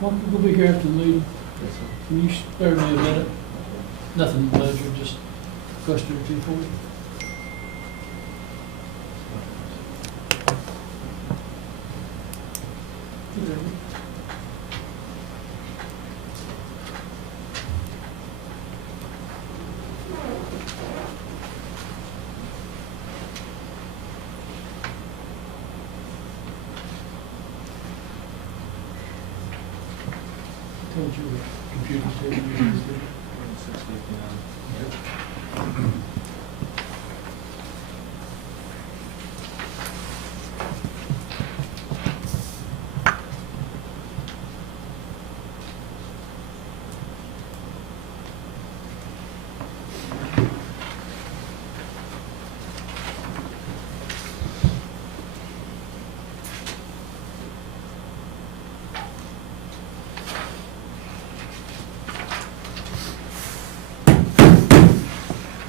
Mark, you will be here after the meeting. Yes, sir. Can you spare me a minute? Nothing major, just a question or two for you. Told you the computer's taking me. 659.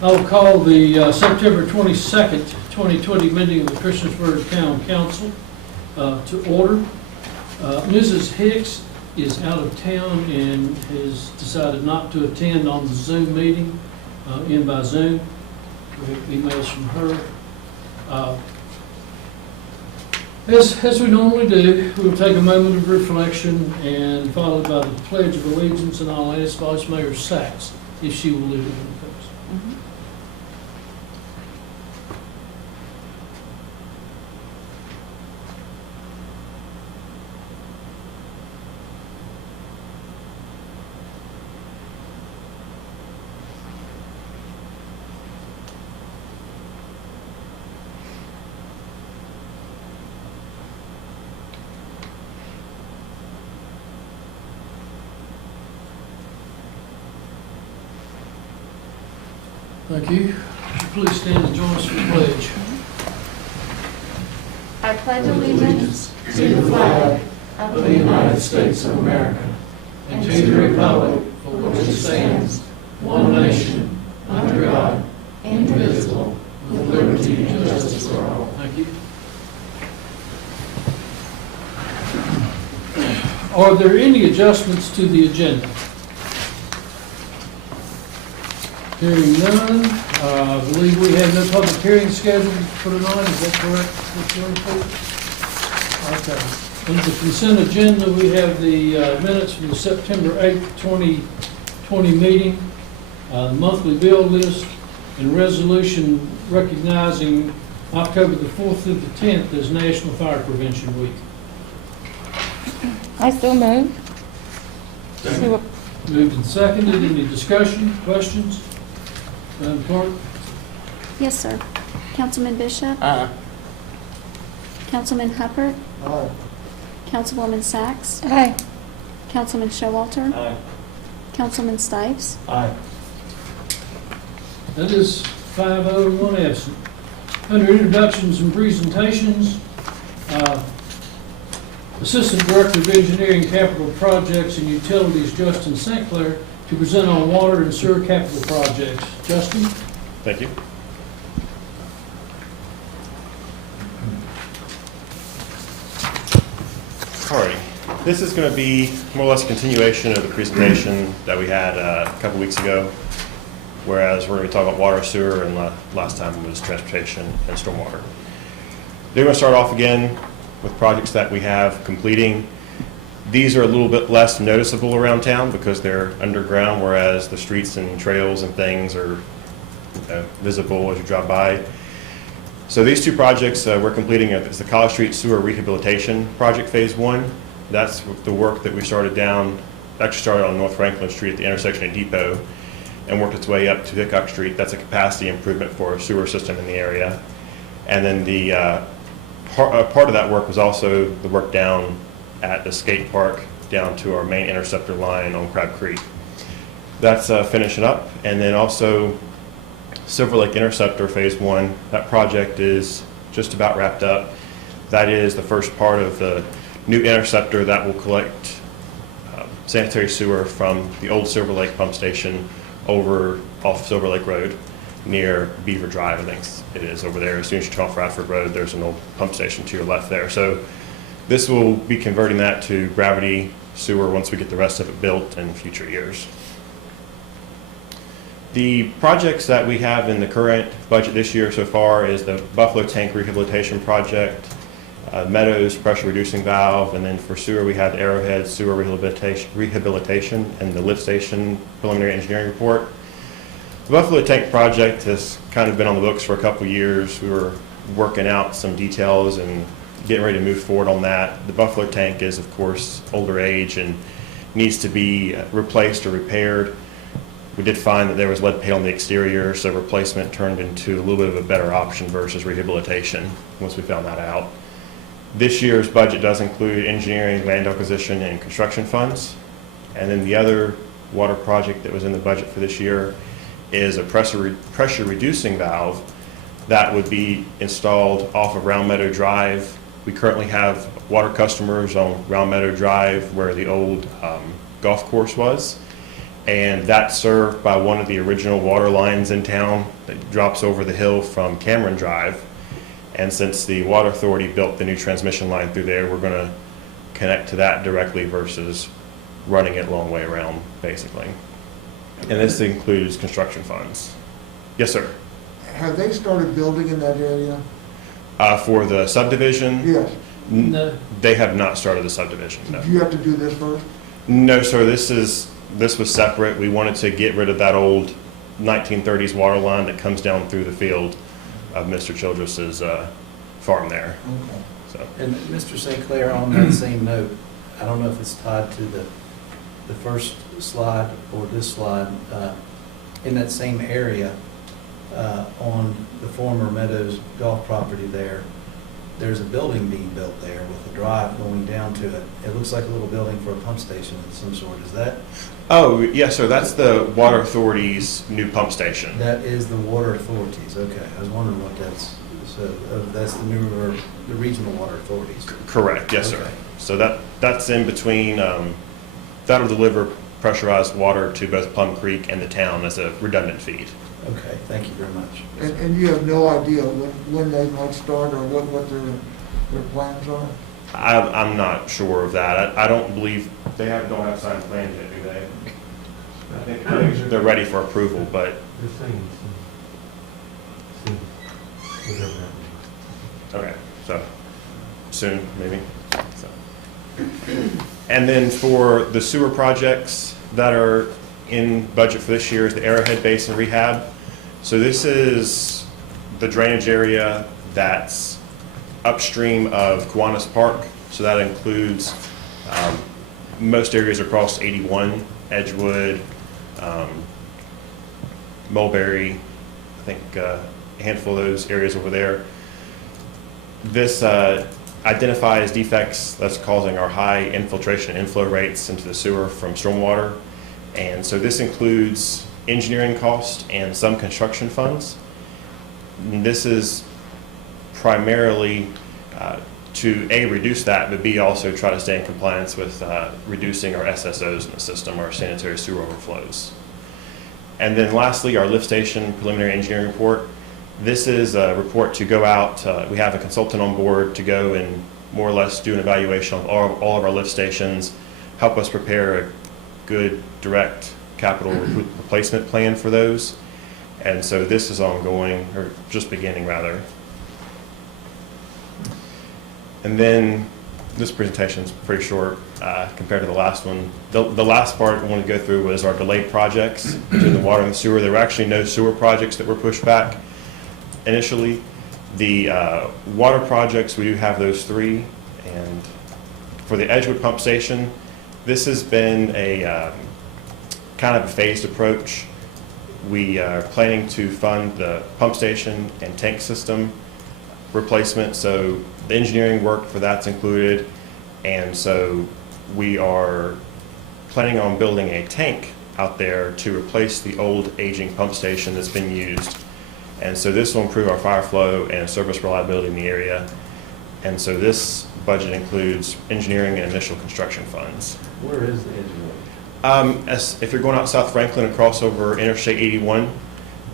I will call the September 22nd, 2020 meeting of the Christiansburg Town Council to order. Mrs. Hicks is out of town and has decided not to attend on the Zoom meeting, in by Zoom. We have emails from her. As we normally do, we'll take a moment of reflection and followed by the Pledge of Allegiance, and I'll ask Vice Mayor Sachs if she will lead it in the pledge. Thank you. Would you please stand and join us for the pledge? I pledge allegiance to the flag of the United States of America and to the republic for which it stands, one nation, under God, indivisible, with liberty and justice for all. Thank you. Are there any adjustments to the agenda? Hearing none, I believe we have no public hearing scheduled for tonight, is that correct, Mr. Report? Okay. Under the consent agenda, we have the minutes from the September 8th, 2020 meeting, the monthly bill list, and resolution recognizing October the 4th through the 10th as National Fire Prevention Week. I still move. Moved and seconded. Any discussion, questions? Madam Clerk? Yes, sir. Councilman Bishop? Aye. Councilman Hubbard? Aye. Councilwoman Sachs? Aye. Councilman Showalter? Aye. Councilman Stipes? Aye. That is 5-0 and 1 absent. Under introductions and presentations, Assistant Director of Engineering, Capital Projects and Utilities, Justin St. Clair, to present on water and sewer capital projects. Justin? Thank you. Alrighty, this is going to be more or less a continuation of the presentation that we had a couple weeks ago, whereas we're going to be talking about water, sewer, and last time was transportation and stormwater. They're going to start off again with projects that we have completing. These are a little bit less noticeable around town because they're underground, whereas the streets and trails and things are visible as you drive by. So these two projects we're completing is the College Street Sewer Rehabilitation Project Phase 1. That's the work that we started actually started on North Franklin Street at the intersection of Depot and worked its way up to Hickok Street. That's a capacity improvement for a sewer system in the area. And then the part of that work was also the work down at the skate park down to our main interceptor line on Crab Creek. That's finishing up. And then also Silver Lake Interceptor Phase 1, that project is just about wrapped up. That is the first part of the new interceptor that will collect sanitary sewer from the old Silver Lake pump station over off Silver Lake Road near Beaver Drive, I think it is over there. As soon as you turn off Radford Road, there's an old pump station to your left there. So this will be converting that to gravity sewer once we get the rest of it built in future years. The projects that we have in the current budget this year so far is the Buffalo Tank Rehabilitation Project, Meadows Pressure Reducing Valve, and then for sewer we have Arrowhead Sewer Rehabilitation and the Lift Station Preliminary Engineering Report. The Buffalo Tank project has kind of been on the books for a couple of years. We were working out some details and getting ready to move forward on that. The Buffalo Tank is, of course, older age and needs to be replaced or repaired. We did find that there was lead paint on the exterior, so replacement turned into a little bit of a better option versus rehabilitation once we found that out. This year's budget does include engineering, land acquisition, and construction funds. And then the other water project that was in the budget for this year is a pressure reducing valve that would be installed off of Round Meadow Drive. We currently have water customers on Round Meadow Drive where the old golf course was. And that's served by one of the original water lines in town that drops over the hill from Cameron Drive. And since the Water Authority built the new transmission line through there, we're going to connect to that directly versus running it a long way around, basically. And this includes construction funds. Yes, sir. Have they started building in that area? For the subdivision, Yes. No. they have not started the subdivision, no. Do you have to do this first? No, sir, this was separate. We wanted to get rid of that old 1930s water line that comes down through the field of Mr. Childress's farm there. Okay. So, And Mr. St. Clair, on that same note, I don't know if it's tied to the first slide or this slide, in that same area, on the former Meadows golf property there's a building being built there with a drive going down to it. It looks like a little building for a pump station of some sort. Is that? oh, yes, sir, that's the Water Authority's new pump station. That is the Water Authorities, okay. I was wondering what that's, so that's the newer, the regional water authorities. Correct, yes, sir. Okay. So that's in between, that'll deliver pressurized water to both Plum Creek and the town as a redundant feed. Okay, thank you very much. And you have no idea when they might start or what their plans are? I'm not sure of that. I don't believe, they don't have signed plans yet, do they? I think they're ready for approval, but, okay, so, soon, maybe. So. And then for the sewer projects that are in budget for this year is the Arrowhead Basin Rehab. So this is the drainage area that's upstream of Kiwanis Park. So that includes most areas across 81, Edgewood, Mulberry, I think a handful of those areas over there. This identifies defects that's causing our high infiltration and inflow rates into the sewer from stormwater. And so this includes engineering costs and some construction funds. And this is primarily to A, reduce that, but B, also try to stay in compliance with reducing our SSOs in the system, our sanitary sewer overflows. And then lastly, our lift station preliminary engineering report. This is a report to go out. We have a consultant on board to go and more or less do an evaluation of all of our lift stations, help us prepare a good direct capital replacement plan for those. And so this is ongoing, or just beginning rather. And then this presentation is pretty short compared to the last one. The last part I want to go through was our delayed projects between the water and the sewer. There were actually no sewer projects that were pushed back initially. The water projects, we do have those 3. And for the Edgewood pump station, this has been a kind of a phased approach. We are planning to fund the pump station and tank system replacement, so the engineering work for that's included, and so we are planning on building a tank out there to replace the old aging pump station that's been used. And so this will improve our fire flow and service reliability in the area. And so this budget includes engineering and initial construction funds. Where is the Edgewood? If you're going out South Franklin and cross over Interstate 81,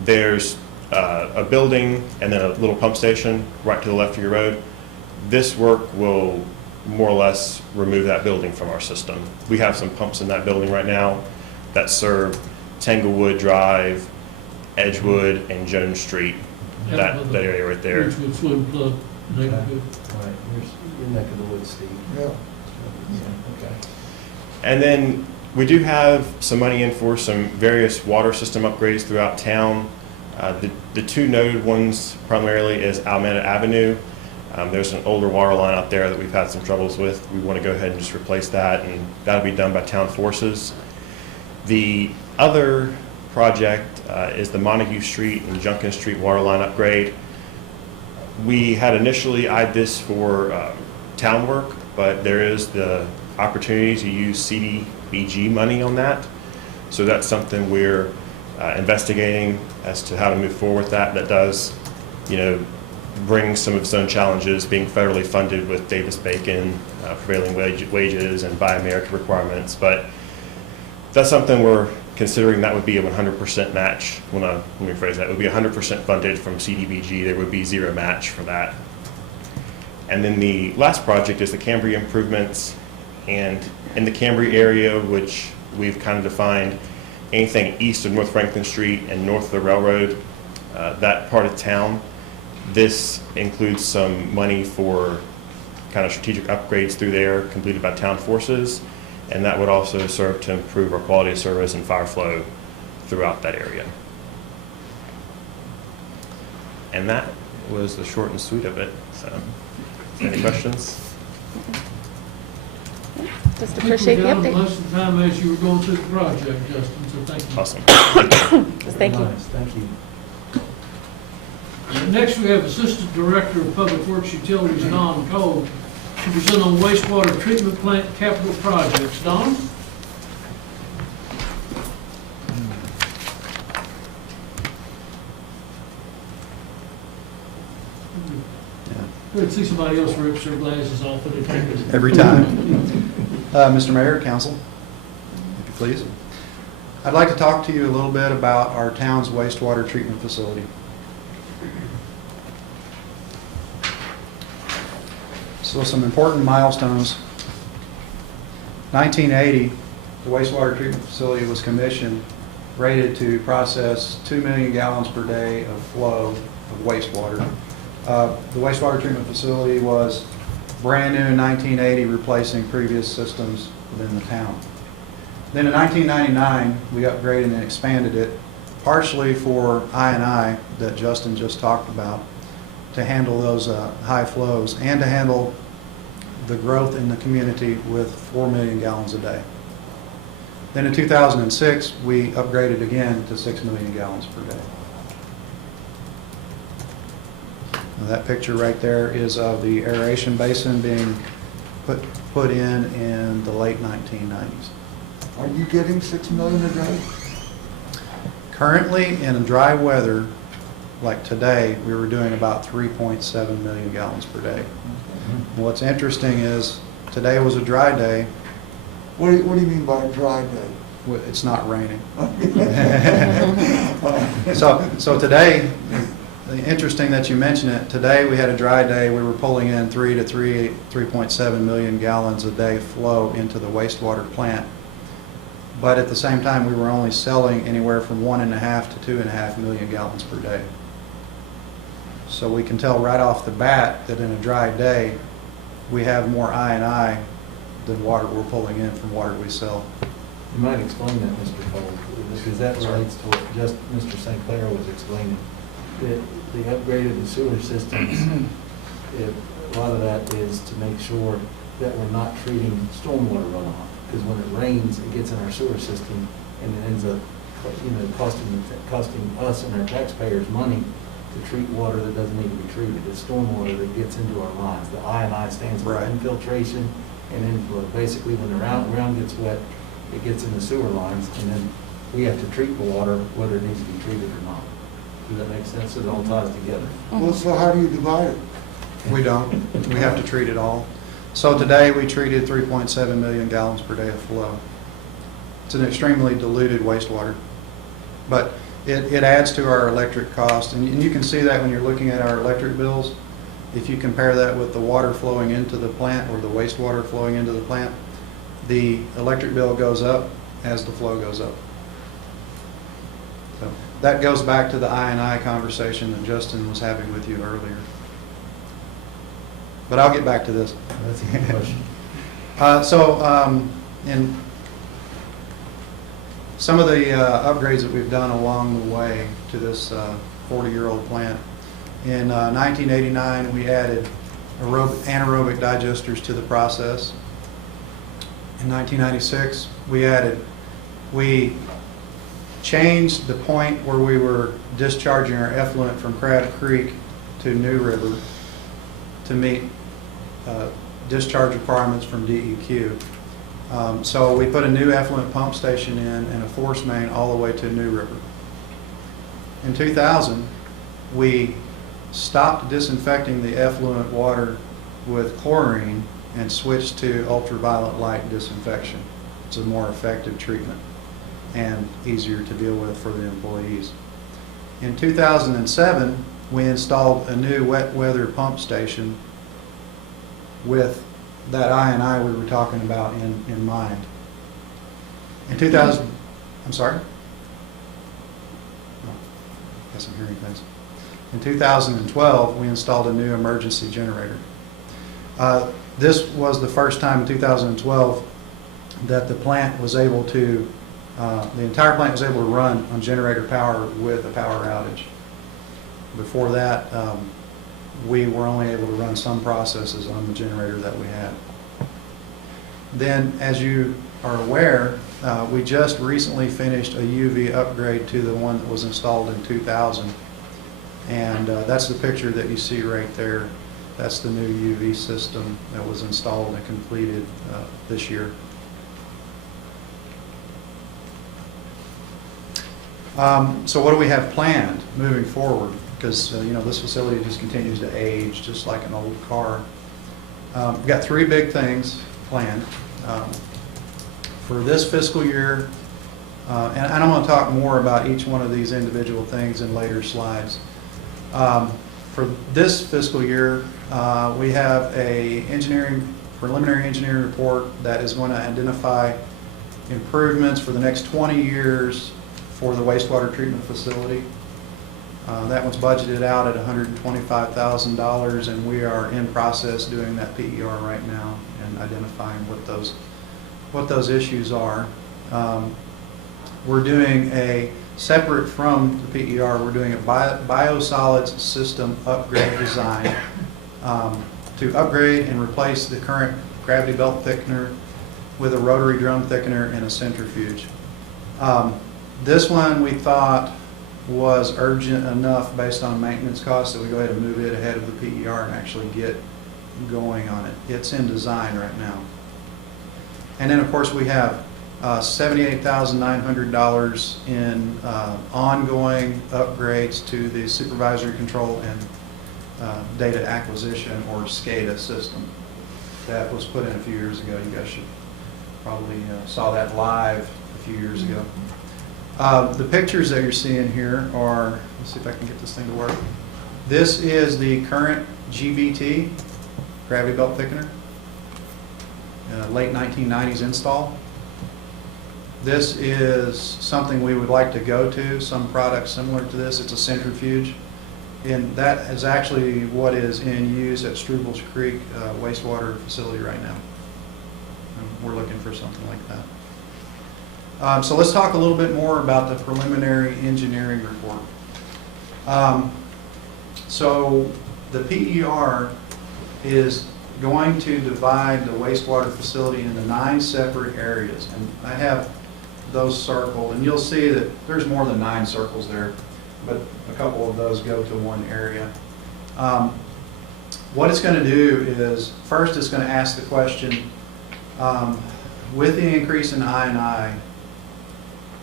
there's a building and then a little pump station right to the left of your road. This work will more or less remove that building from our system. We have some pumps in that building right now that serve Tanglewood Drive, Edgewood, and Jones Street, that area right there. Which would swim plug neighborhood. Right, your neck of the woods, Steve. Yeah. Okay. And then we do have some money in for some various water system upgrades throughout town. The two noted ones primarily is Alameda Avenue. There's an older water line out there that we've had some troubles with. We want to go ahead and just replace that, and that'll be done by town forces. The other project is the Montague Street and Junkin Street water line upgrade. We had initially eyed this for town work, but there is the opportunity to use CDBG money on that. So that's something we're investigating as to how to move forward with that. That does, bring some of its own challenges, being federally funded with Davis-Bacon, prevailing wages, and Buy America requirements. But that's something we're considering. That would be a 100% match. Let me rephrase that. It would be 100% funded from CDBG. There would be zero match for that. And then the last project is the Cambria Improvements. And in the Cambria area, which we've kind of defined anything east of North Franklin Street and north of the railroad, that part of town, this includes some money for kind of strategic upgrades through there completed by town forces, and that would also serve to improve our quality of service and fire flow throughout that area. And that was the short and sweet of it. So, any questions? Just appreciate the I think we got update. most of the time as you were going through the project, Justin, so thank you. Awesome. Thank you. Nice, thank you. Next, we have Assistant Director of Public Works Utilities, Don Cole, to present on wastewater treatment plant capital projects. Don? Good to see somebody else rips their glasses off when they take it. Every time. Mr. Mayor, Council, if you please. I'd like to talk to you a little bit about our town's wastewater treatment facility. So some important milestones. 1980, the wastewater treatment facility was commissioned, rated to process 2 million gallons per day of flow of wastewater. The wastewater treatment facility was brand new in 1980, replacing previous systems within the town. Then in 1999, we upgraded and expanded it, partially for I&I that Justin just talked about, to handle those high flows and to handle the growth in the community with 4 million gallons a day. Then in 2006, we upgraded again to 6 million gallons per day. Now that picture right there is of the aeration basin being put in the late 1990s. Are you getting 6 million a day? Currently, in dry weather, like today, we were doing about 3.7 million gallons per day. And what's interesting is today was a dry day. What do you mean by dry day? It's not raining. So today, interesting that you mention it. Today we had a dry day. We were pulling in 3.7 million gallons a day flow into the wastewater plant. But at the same time, we were only selling anywhere from 1.5 to 2.5 million gallons per day. So we can tell right off the bat that in a dry day, we have more I&I than water we're pulling in from water we sell. You might explain that, Mr. Cole, because that relates to what just Mr. St. Clair was explaining. The upgrade of the sewer systems, a lot of that is to make sure that we're not treating stormwater runoff. Because when it rains, it gets in our sewer system and it ends up, costing us and our taxpayers money to treat water that doesn't need to be treated. It's stormwater that gets into our lines. The I&I stands for Right. infiltration and inflow. Basically, when the ground gets wet, it gets in the sewer lines, and then we have to treat the water whether it needs to be treated or not. Does that make sense? It all ties together. Well, so how do you divide it? We don't. We have to treat it all. So today we treated 3.7 million gallons per day of flow. It's an extremely diluted wastewater, but it adds to our electric cost, and you can see that when you're looking at our electric bills. If you compare that with the water flowing into the plant or the wastewater flowing into the plant, the electric bill goes up as the flow goes up. So that goes back to the I&I conversation that Justin was having with you earlier. But I'll get back to this. That's a good question. In some of the upgrades that we've done along the way to this 40-year-old plant, in 1989 we added anaerobic digesters to the process. In 1996 we changed the point where we were discharging our effluent from Crab Creek to New River to meet discharge requirements from DEQ. So we put a new effluent pump station in and a force main all the way to New River. In 2000, we stopped disinfecting the effluent water with chlorine and switched to ultraviolet light disinfection. It's a more effective treatment and easier to deal with for the employees. In 2007, we installed a new wet weather pump station with that I&I we were talking about in mind. In 2000, I'm sorry? Oh, guess I'm hearing things. In 2012, we installed a new emergency generator. This was the first time in 2012 that the plant was able to, the entire plant was able to run on generator power with a power outage. Before that, we were only able to run some processes on the generator that we had. Then, as you are aware, we just recently finished a UV upgrade to the one that was installed in 2000. And that's the picture that you see right there. That's the new UV system that was installed and completed this year. So what do we have planned moving forward? Because this facility just continues to age just like an old car. We've got three big things planned. For this fiscal year, and I'm going to talk more about each one of these individual things in later slides. For this fiscal year, we have a preliminary engineering report that is going to identify improvements for the next 20 years for the wastewater treatment facility. That one's budgeted out at $125,000, and we are in process doing that PER right now and identifying what those issues are. We're doing a separate from the PER, we're doing a biosolids system upgrade design to upgrade and replace the current gravity belt thickener with a rotary drum thickener and a centrifuge. This one we thought was urgent enough based on maintenance costs that we go ahead and move it ahead of the PER and actually get going on it. It's in design right now. And then of course we have $78,900 in ongoing upgrades to the supervisory control and data acquisition, or SCADA system that was put in a few years ago. You guys should probably saw that live a few years ago. The pictures that you're seeing here are, let's see if I can get this thing to work. This is the current GBT, gravity belt thickener, late 1990s install. This is something we would like to go to, some product similar to this. It's a centrifuge, and that is actually what is in use at Strubles Creek wastewater facility right now. We're looking for something like that. So let's talk a little bit more about the preliminary engineering report. So the PER is going to divide the wastewater facility into 9 separate areas, and I have those circled, and you'll see that there's more than 9 circles there, but a couple of those go to one area. What it's going to do is, first it's going to ask the question, with the increase in I&I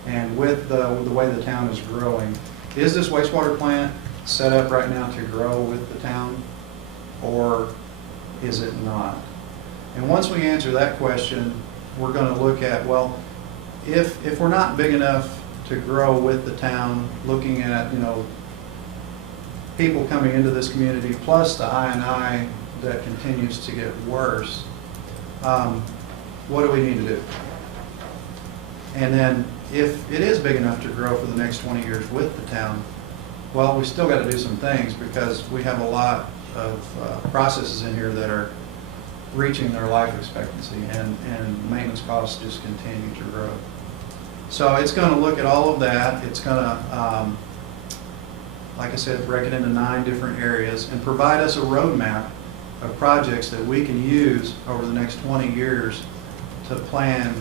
and with the way the town is growing, is this wastewater plant set up right now to grow with the town, or is it not? And once we answer that question, we're going to look at, well, if we're not big enough to grow with the town, looking at, people coming into this community, plus the I&I that continues to get worse, what do we need to do? And then if it is big enough to grow for the next 20 years with the town, well, we still got to do some things because we have a lot of processes in here that are reaching their life expectancy, and maintenance costs just continue to grow. So it's going to look at all of that. It's going to, like I said, break it into 9 different areas and provide us a roadmap of projects that we can use over the next 20 years to plan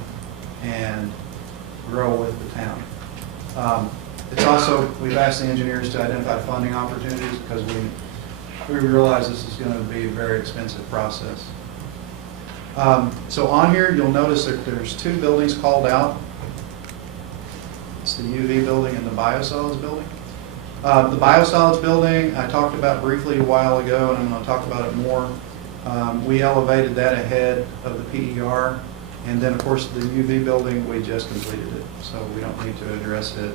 and grow with the town. It's also, we've asked the engineers to identify funding opportunities because we realize this is going to be a very expensive process. So on here, you'll notice that there's 2 buildings called out. It's the UV building and the biosolids building. The biosolids building, I talked about briefly a while ago, and I'm going to talk about it more. We elevated that ahead of the PER, and then, of course, the UV building, we just completed it, so we don't need to address it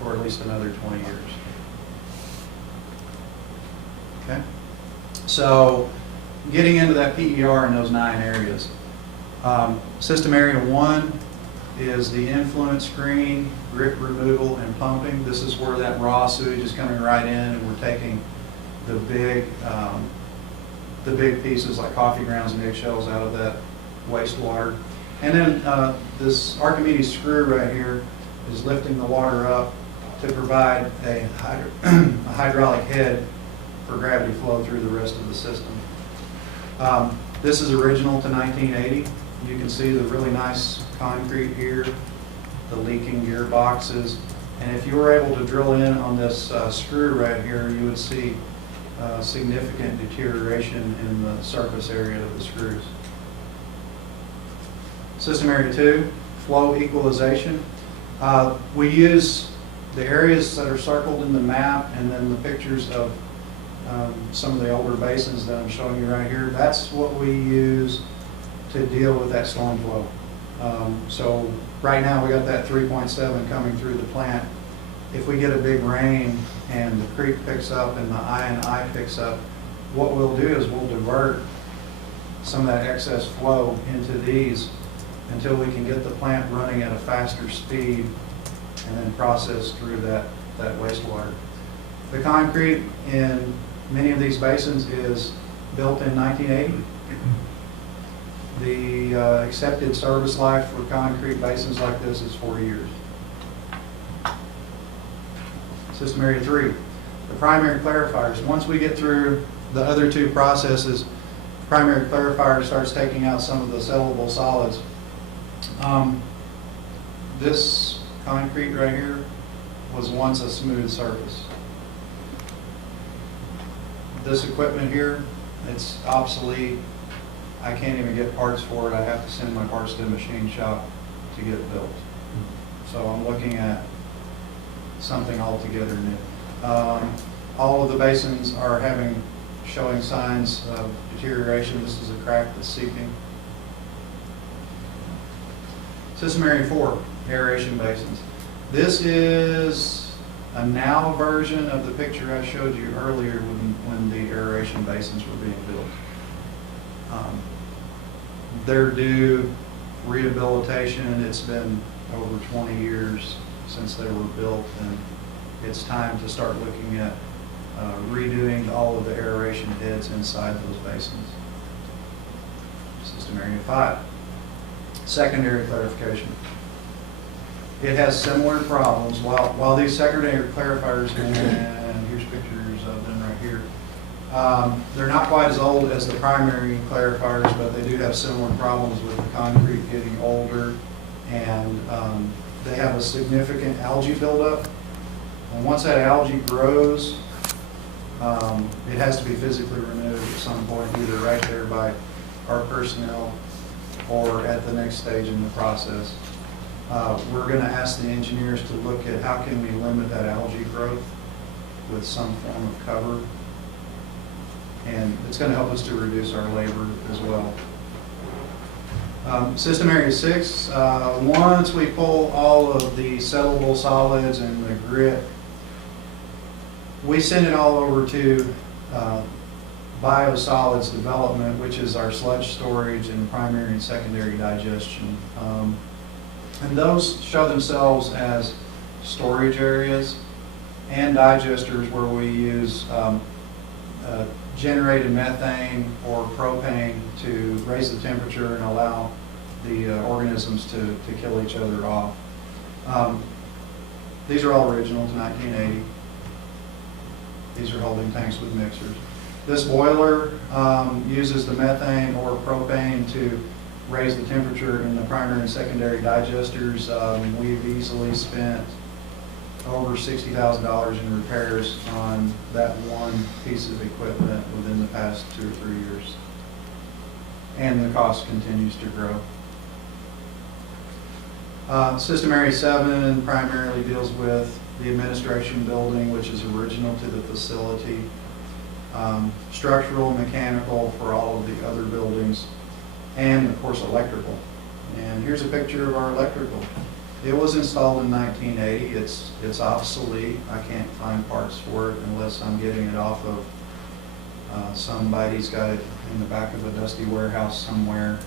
for at least another 20 years. Okay? So, getting into that PER in those 9 areas. System area 1 is the influent screen, grit removal, and pumping. This is where that raw sewage is coming right in, and we're taking the big pieces like coffee grounds and eggshells out of that wastewater. And then this Archimedes screw right here is lifting the water up to provide a hydraulic head for gravity flow through the rest of the system. This is original to 1980. You can see the really nice concrete here, the leaking gearboxes. And if you were able to drill in on this screw right here, you would see significant deterioration in the surface area of the screws. System area 2, flow equalization. We use the areas that are circled in the map and then the pictures of some of the older basins that I'm showing you right here. That's what we use to deal with that storm flow. So right now we got that 3.7 coming through the plant. If we get a big rain and the creek picks up and the I&I picks up, what we'll do is we'll divert some of that excess flow into these until we can get the plant running at a faster speed and then process through that wastewater. The concrete in many of these basins is built in 1980. The accepted service life for concrete basins like this is 40 years. System area 3, the primary clarifiers. Once we get through the other 2 processes, primary clarifier starts taking out some of the sellable solids. This concrete right here was once a smooth surface. This equipment here, it's obsolete. I can't even get parts for it. I have to send my parts to a machine shop to get it built. So I'm looking at something altogether new. All of the basins are showing signs of deterioration. This is a crack that's seeping. System area 4, aeration basins. This is a now version of the picture I showed you earlier when the aeration basins were being built. They're due rehabilitation. It's been over 20 years since they were built, and it's time to start looking at redoing all of the aeration heads inside those basins. System area 5, secondary clarification. It has similar problems. While these secondary clarifiers, and here's pictures of them right here, they're not quite as old as the primary clarifiers, but they do have similar problems with the concrete getting older, and they have a significant algae buildup. And once that algae grows, it has to be physically removed at some point, either right there by our personnel or at the next stage in the process. We're going to ask the engineers to look at how can we limit that algae growth with some form of cover. And it's going to help us to reduce our labor as well. System area 6, once we pull all of the sellable solids and the grit We send it all over to biosolids development, which is our sludge storage and primary and secondary digestion. And those show themselves as storage areas and digesters where we use generated methane or propane to raise the temperature and allow the organisms to kill each other off. These are all original to 1980. These are holding tanks with mixers. This boiler uses the methane or propane to raise the temperature in the primary and secondary digesters. We've easily spent over $60,000 in repairs on that one piece of equipment within the past 2 or 3 years. And the cost continues to grow. System Area 7 primarily deals with the administration building, which is original to the facility. Structural, mechanical for all of the other buildings, and of course electrical. And here's a picture of our electrical. It was installed in 1980. It's obsolete. I can't find parts for it unless I'm getting it off of somebody's got it in the back of a dusty warehouse somewhere,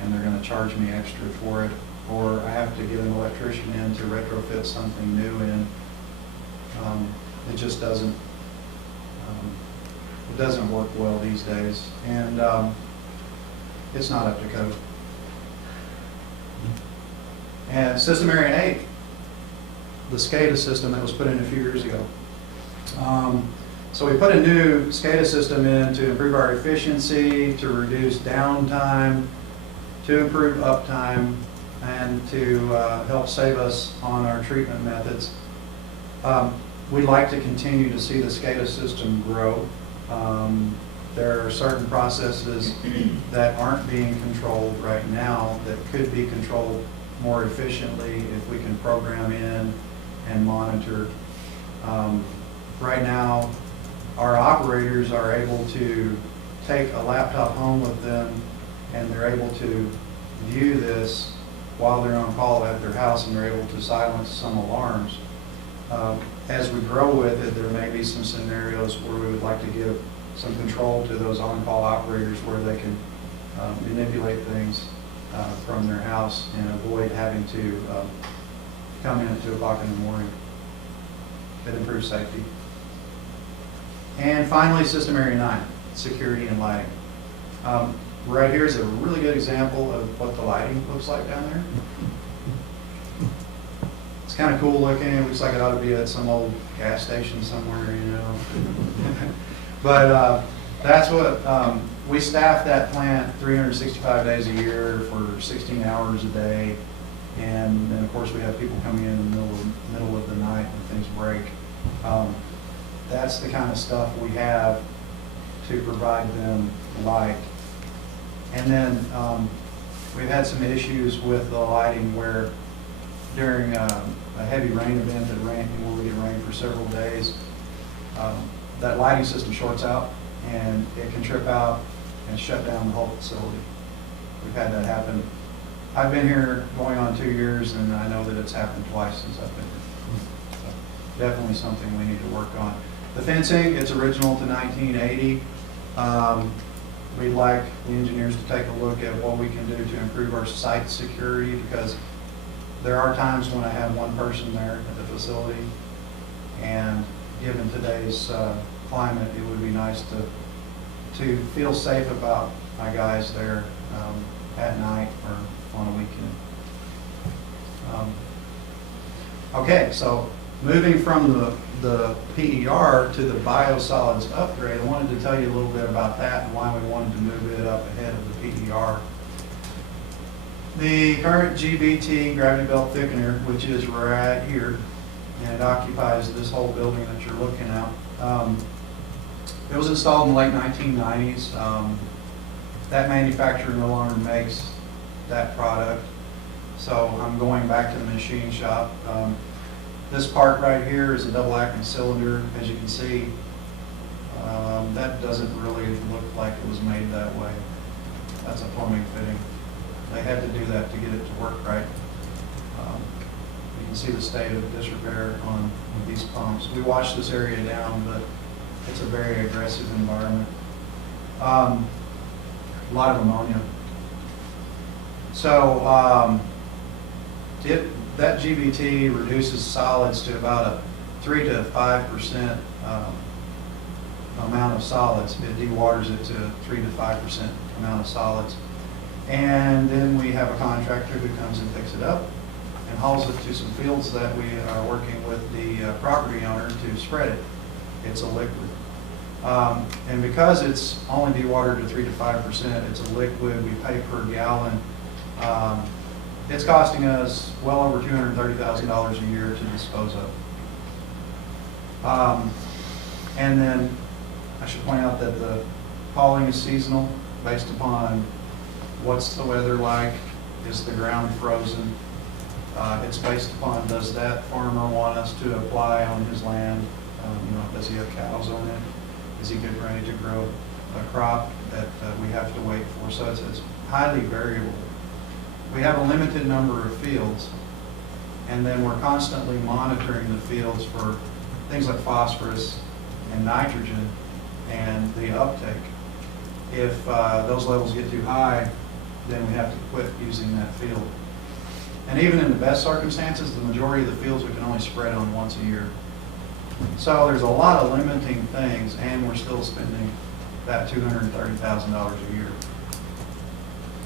and they're going to charge me extra for it, or I have to get an electrician in to retrofit something new in. It just doesn't. It doesn't work well these days, and it's not up to code. And System Area 8, the SCADA system that was put in a few years ago. So we put a new SCADA system in to improve our efficiency, to reduce downtime, to improve uptime, and to help save us on our treatment methods. We'd like to continue to see the SCADA system grow. There are certain processes that aren't being controlled right now that could be controlled more efficiently if we can program in and monitor. Right now, our operators are able to take a laptop home with them, and they're able to view this while they're on call at their house, and they're able to silence some alarms. As we grow with it, there may be some scenarios where we would like to give some control to those on-call operators where they can manipulate things from their house and avoid having to come in at 2 o'clock in the morning. That improves safety. And finally, System Area 9, security and lighting. Right here is a really good example of what the lighting looks like down there. It's kind of cool looking. It looks like it ought to be at some old gas station somewhere, you know. But that's what, we staff that plant 365 days a year for 16 hours a day. And then, of course, we have people coming in the middle of the night when things break. That's the kind of stuff we have to provide them light. And then we've had some issues with the lighting where during a heavy rain event where we get rain for several days, that lighting system shorts out and it can trip out and shut down the whole facility. We've had that happen. I've been here going on 2 years, and I know that it's happened twice since I've been here. So definitely something we need to work on. The fencing, it's original to 1980. We'd like the engineers to take a look at what we can do to improve our site security, because there are times when I have one person there at the facility, and given today's climate, it would be nice to feel safe about my guys there at night or on a weekend. Okay, so moving from the PER to the biosolids upgrade, I wanted to tell you a little bit about that and why we wanted to move it up ahead of the PER. The current GBT, gravity belt thickener, which is right here, and it occupies this whole building that you're looking at. It was installed in the late 1990s. That manufacturer no longer makes that product, so I'm going back to the machine shop. This part right here is a double acting cylinder. As you can see, that doesn't really look like it was made that way. That's a plumbing fitting. They had to do that to get it to work right, can see the state of disrepair on these pumps. We washed this area down, but it's a very aggressive environment. A lot of ammonia. So that GBT reduces solids to about a 3 to 5% amount of solids. It dewaters it to a 3 to 5% amount of solids. And then we have a contractor who comes and picks it up and hauls it to some fields that we are working with the property owner to spread it. It's a liquid. And because it's only dewatered to 3 to 5%, it's a liquid, we pay per gallon. It's costing us well over $230,000 a year to dispose of. And then I should point out that the hauling is seasonal based upon what's the weather like, is the ground frozen. It's based upon, does that farmer want us to apply on his land? Does he have cows on it? Is he getting ready to grow a crop that we have to wait for? So it's highly variable. We have a limited number of fields, and then we're constantly monitoring the fields for things like phosphorus and nitrogen and the uptake. If those levels get too high, then we have to quit using that field. And even in the best circumstances, the majority of the fields we can only spread on once a year. So there's a lot of limiting things, and we're still spending that $230,000 a year.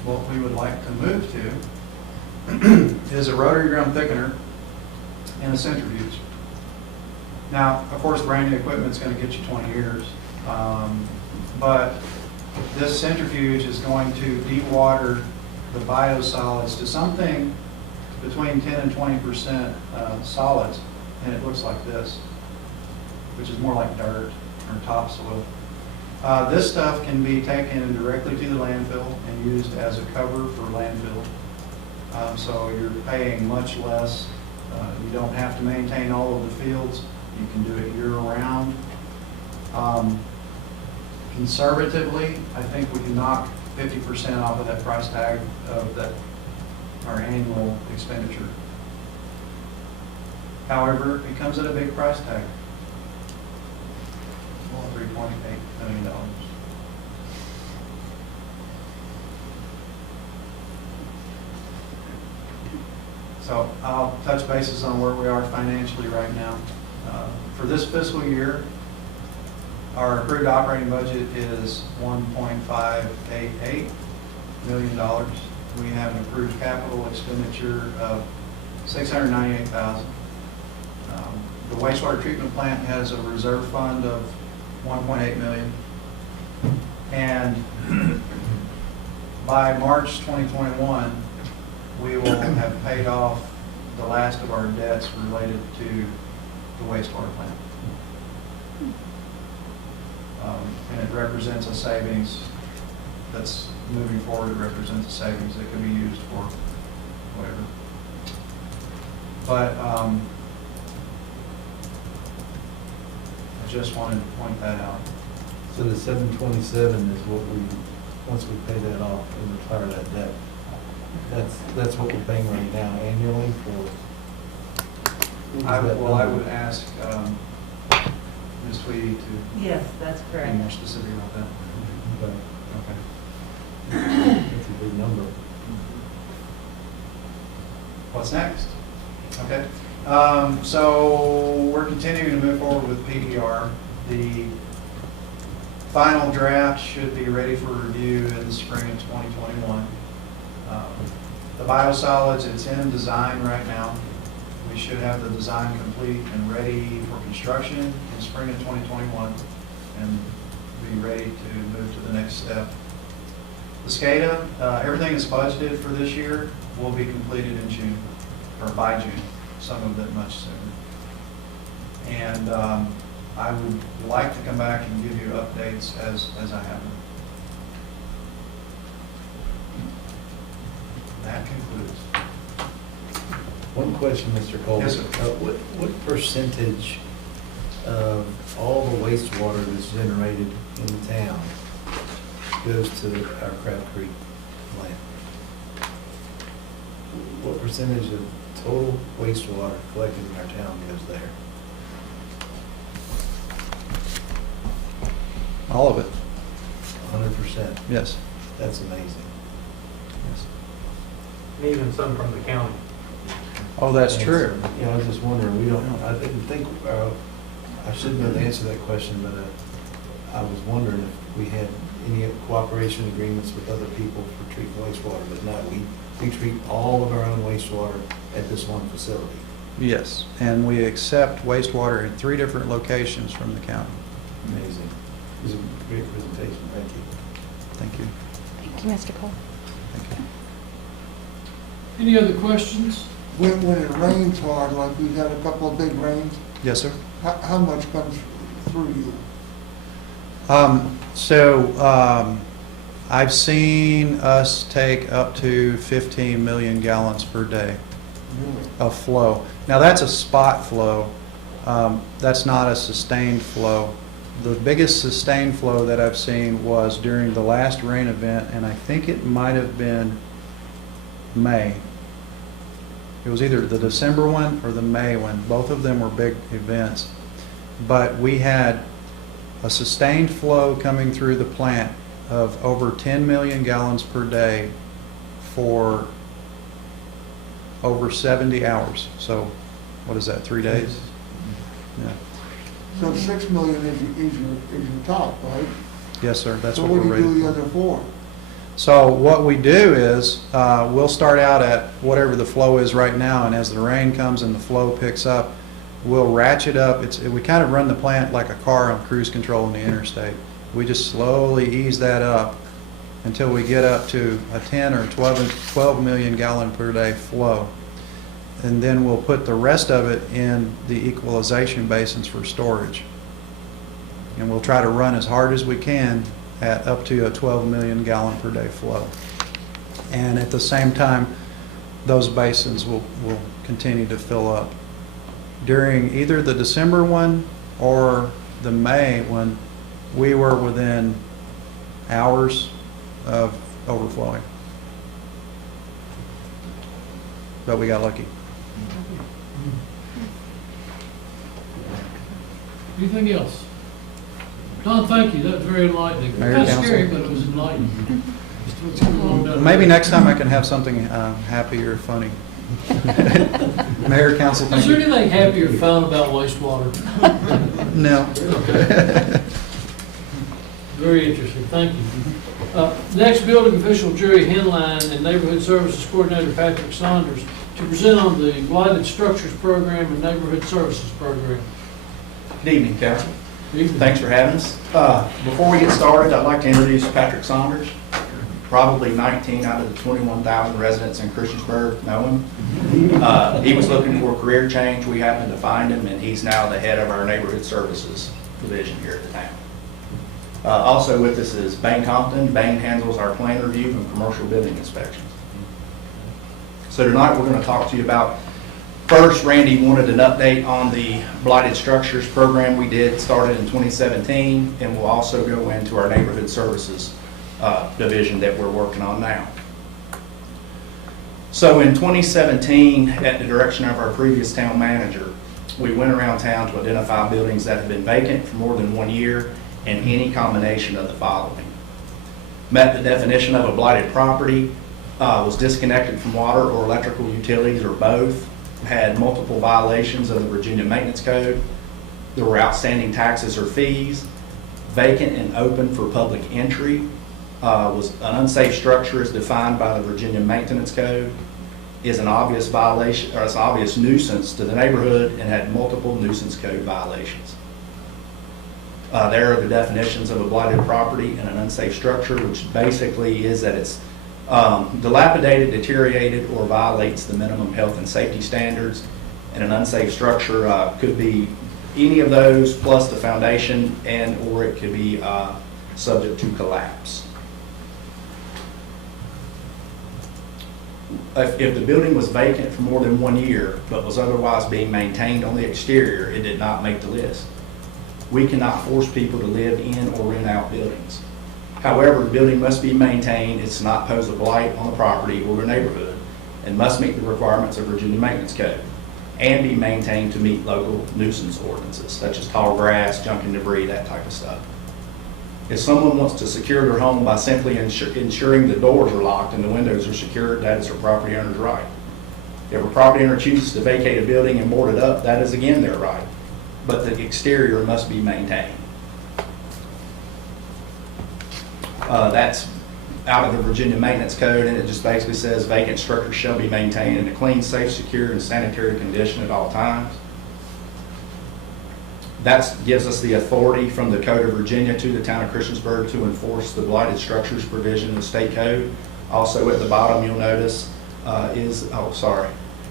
What we would like to move to is a rotary drum thickener and a centrifuge. Now, of course, brand new equipment is going to get you 20 years, but this centrifuge is going to dewater the biosolids to something between 10 and 20% solids, and it looks like this, which is more like dirt or topsoil. This stuff can be taken directly to the landfill and used as a cover for landfill. So you're paying much less. You don't have to maintain all of the fields. You can do it year-round. Conservatively, I think we can knock 50% off of that price tag of our annual expenditure. However, it comes at a big price tag. $3.8 million. So I'll touch bases on where we are financially right now. For this fiscal year, our approved operating budget is $1.588 million. We have an approved capital expenditure of $698,000. The wastewater treatment plant has a reserve fund of $1.8 million. And by March 2021, we will have paid off the last of our debts related to the wastewater plant. And it represents a savings that's moving forward. It represents a savings that can be used for whatever. But I just wanted to point that out. So the 727 is what once we pay that off and retire that debt, that's what we're paying right now annually for? I would ask Ms. Tweedy to Yes, that's be correct. more specific about that. Okay. Okay. That's a big number. What's next? Okay. So we're continuing to move forward with PDR. The final draft should be ready for review in the spring of 2021. The biosolids, it's in design right now. We should have the design complete and ready for construction in spring of 2021 and be ready to move to the next step. The SCADA, everything is budgeted for this year, will be completed in June, or by June, some of it much sooner. And I would like to come back and give you updates as I have them. That concludes. One question, Mr. Cole. Yes, sir. What percentage of all the wastewater that's generated in the town goes to our Crab Creek plant? What percentage of total wastewater collected in our town goes there? All of it, 100%. yes. That's amazing. Yes. Even some from the county. Oh, that's true. You know, I was just wondering, I didn't think, I should know the answer to that question, but I was wondering if we had any cooperation agreements with other people for treating wastewater, but no, we treat all of our own wastewater at this one facility. Yes, and we accept wastewater in 3 different locations from the county. Amazing. It was a great presentation, thank you. Thank you. Thank you, Mr. Cole. Thank you. Any other questions? When it rains hard, like we got a couple of big rains, Yes, sir. how much comes through you? I've seen us take up to 15 million gallons per day Really? of flow. Now, that's a spot flow. That's not a sustained flow. The biggest sustained flow that I've seen was during the last rain event, and I think it might have been May. It was either the December one or the May one. Both of them were big events. But we had a sustained flow coming through the plant of over 10 million gallons per day for over 70 hours. So what is that, 3 days? Yeah. So 6 million is your top, right? Yes, sir. That's So what what we're do you rated. do the other 4? So what we do is we'll start out at whatever the flow is right now, and as the rain comes and the flow picks up, we'll ratchet up. We kind of run the plant like a car on cruise control in the interstate. We just slowly ease that up until we get up to a 10 or 12 million gallon per day flow. And then we'll put the rest of it in the equalization basins for storage. And we'll try to run as hard as we can at up to a 12 million gallon per day flow. And at the same time, those basins will continue to fill up. During either the December one or the May one, we were within hours of overflowing. But we got lucky. Anything else? Don, thank you, that was very enlightening. Mayor, Kind of Counsel. scary, but it was enlightening. Just what's going on. Maybe next time I can have something happy or funny. Mayor, Council, thank Is there you. anything happy or fun about wastewater? No. Okay. Very interesting, thank you. Next, building official Jerry Henline and neighborhood services coordinator Patrick Saunders to present on the Blighted Structures Program and Neighborhood Services Program. Good evening, Council. Evening. Thanks for having us. Before we get started, I'd like to introduce Patrick Saunders. Probably 19 out of the 21,000 residents in Christiansburg know him. He was looking for a career change. We happened to find him, and he's now the head of our Neighborhood Services Division here at the town. Also with us is Bane Compton. Bane handles our plan review and commercial building inspections. So tonight we're going to talk to you about, first, Randy wanted an update on the Blighted Structures program we did, started in 2017, and we'll also go into our Neighborhood Services division that we're working on now. So in 2017, at the direction of our previous town manager, we went around town to identify buildings that have been vacant for more than 1 year and any combination of the following. Met the definition of a blighted property, was disconnected from water or electrical utilities or both, had multiple violations of the Virginia Maintenance Code, there were outstanding taxes or fees, vacant and open for public entry, was an unsafe structure as defined by the Virginia Maintenance Code, is an obvious violation or is an obvious nuisance to the neighborhood, and had multiple nuisance code violations. There are the definitions of a blighted property and an unsafe structure, which basically is that it's dilapidated, deteriorated, or violates the minimum health and safety standards. And an unsafe structure could be any of those plus the foundation, and or it could be subject to collapse. If the building was vacant for more than 1 year, but was otherwise being maintained on the exterior, it did not make the list. We cannot force people to live in or rent out buildings. However, the building must be maintained. It's not pose a blight on the property or the neighborhood. and must meet the requirements of Virginia Maintenance Code and be maintained to meet local nuisance ordinances, such as tall grass, Junkin debris, that type of stuff. If someone wants to secure their home by simply ensuring the doors are locked and the windows are secured, that is their property owner's right. If a property owner chooses to vacate a building and board it up, that is again their right, but the exterior must be maintained. That's out of the Virginia Maintenance Code, and it just basically says vacant structures shall be maintained in a clean, safe, secure, and sanitary condition at all times. That gives us the authority from the Code of Virginia to the town of Christiansburg to enforce the blighted structures provision in the state code. Also at the bottom, you'll notice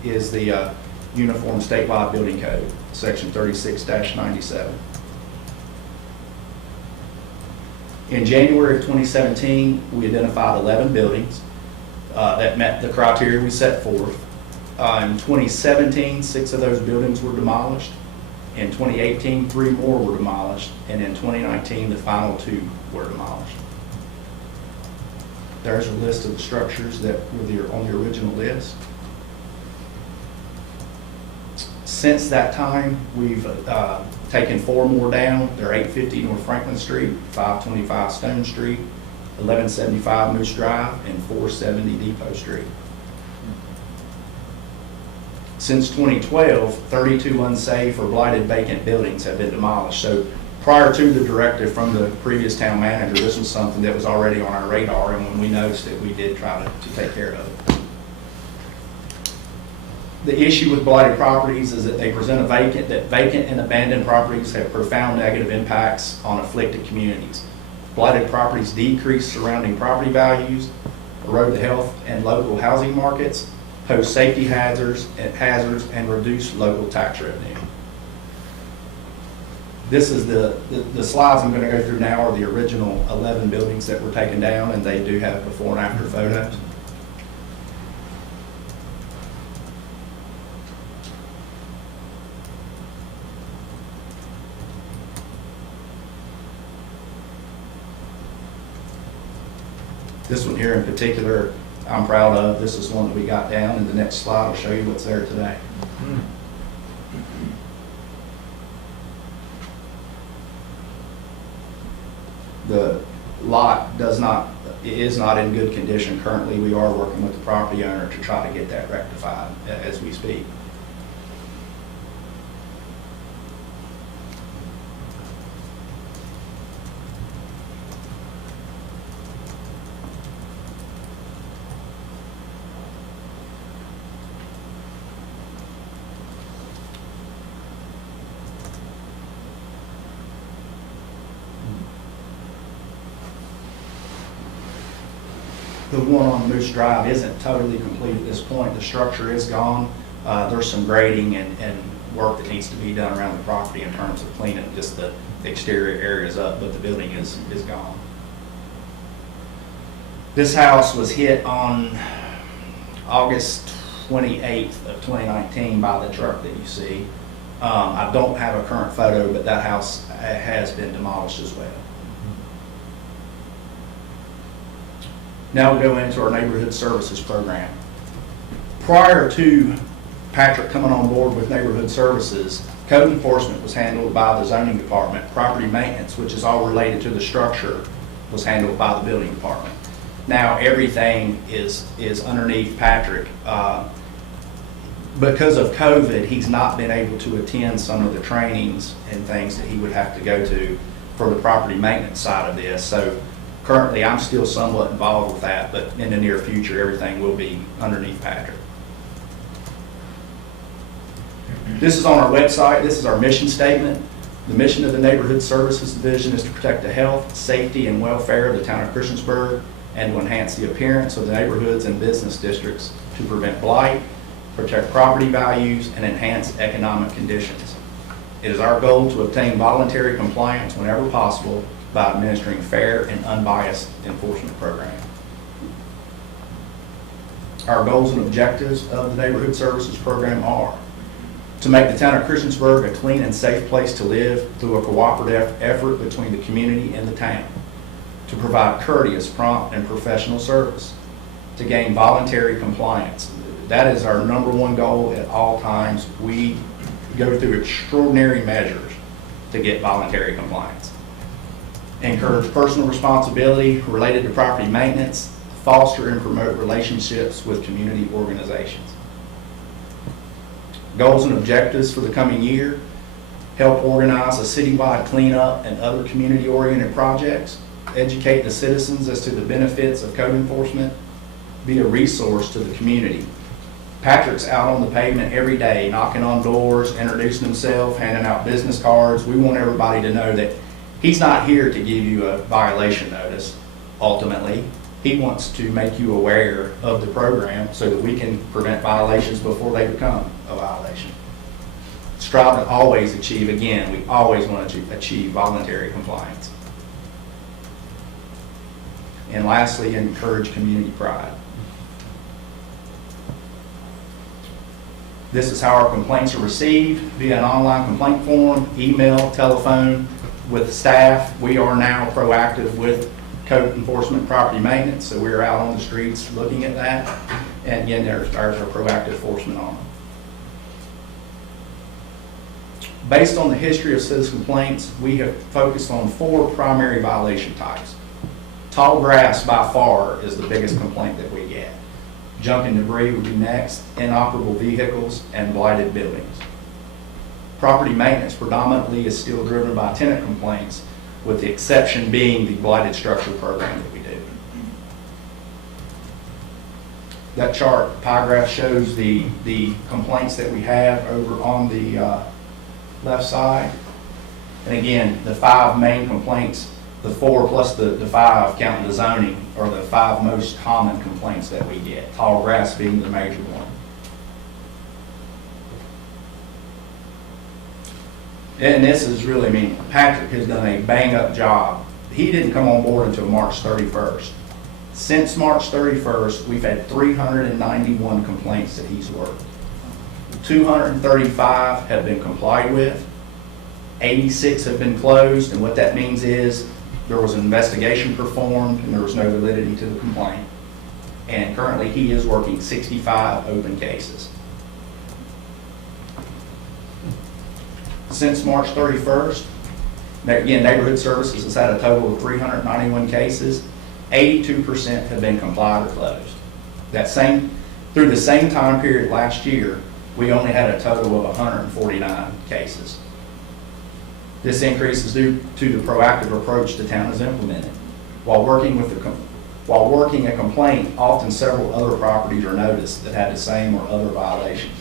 is the Uniform Statewide Building Code, section 36-97. In January of 2017, we identified 11 buildings that met the criteria we set forth. In 2017, 6 of those buildings were demolished. In 2018, 3 more were demolished. And in 2019, the final 2 were demolished. There's a list of the structures that were on the original list. Since that time, we've taken 4 more down. They're 850 North Franklin Street, 525 Stone Street, 1175 Moose Drive, and 470 Depot Street. Since 2012, 32 unsafe or blighted vacant buildings have been demolished. So prior to the directive from the previous town manager, this was something that was already on our radar, and when we noticed it, we did try to take care of it. The issue with blighted properties is that they present vacant and abandoned properties have profound negative impacts on afflicted communities. Blighted properties decrease surrounding property values, erode the health and local housing markets, pose safety hazards, and reduce local tax revenue. This is the slides I'm going to go through now are the original 11 buildings that were taken down, and they do have before and after photos. This one here in particular, I'm proud of. This is one that we got down, and the next slide will show you what's there today. The lot is not in good condition currently. We are working with the property owner to try to get that rectified as we speak. The one on Moose Drive isn't totally complete at this point. The structure is gone. There's some grading and work that needs to be done around the property in terms of cleaning just the exterior areas up, but the building is gone. This house was hit on August 28th of 2019 by the truck that you see. I don't have a current photo, but that house has been demolished as well. Now we'll go into our neighborhood services program. Prior to Patrick coming on board with neighborhood services, code enforcement was handled by the zoning department. Property maintenance, which is all related to the structure, was handled by the building department. Now everything is underneath Patrick. Because of COVID, he's not been able to attend some of the trainings and things that he would have to go to for the property maintenance side of this. So currently, I'm still somewhat involved with that, but in the near future, everything will be underneath Patrick. This is on our website. This is our mission statement. The mission of the Neighborhood Services Division is to protect the health, safety, and welfare of the town of Christiansburg and to enhance the appearance of the neighborhoods and business districts to prevent blight, protect property values, and enhance economic conditions. It is our goal to obtain voluntary compliance whenever possible by administering fair and unbiased enforcement program. Our goals and objectives of the Neighborhood Services Program are to make the town of Christiansburg a clean and safe place to live through a cooperative effort between the community and the town, to provide courteous, prompt, and professional service, to gain voluntary compliance. That is our number one goal at all times. We go through extraordinary measures to get voluntary compliance. Encourage personal responsibility related to property maintenance, foster and promote relationships with community organizations. Goals and objectives for the coming year: help organize a citywide cleanup and other community-oriented projects, educate the citizens as to the benefits of code enforcement, be a resource to the community. Patrick's out on the pavement every day, knocking on doors, introducing himself, handing out business cards. We want everybody to know that he's not here to give you a violation notice, ultimately. He wants to make you aware of the program so that we can prevent violations before they become a violation. Strive to always achieve, again, we always want to achieve voluntary compliance. And lastly, encourage community pride. This is how our complaints are received, via an online complaint form, email, telephone, with staff. We are now proactive with code enforcement, property maintenance, so we're out on the streets looking at that. And again, there's our proactive enforcement on them. Based on the history of citizen complaints, we have focused on 4 primary violation types. Tall grass by far is the biggest complaint that we get. Junkin debris would be next, inoperable vehicles, and blighted buildings. Property maintenance predominantly is still driven by tenant complaints, with the exception being the blighted structure program that we do. That chart, pie graph, shows the complaints that we have over on the left side. And again, the 5 main complaints, the 4 plus the 5 counting the zoning, are the 5 most common complaints that we get, tall grass being the major one. And this is really, I mean, Patrick has done a bang-up job. He didn't come on board until March 31st. Since March 31st, we've had 391 complaints that he's worked. 235 have been complied with, 86 have been closed, and what that means is there was an investigation performed and there was no validity to the complaint. And currently he is working 65 open cases. Since March 31st, again, Neighborhood Services has had a total of 391 cases. 82% have been complied or closed. Through the same time period last year, we only had a total of 149 cases. This increase is due to the proactive approach the town has implemented. While working a complaint, often several other properties are noticed that had the same or other violations.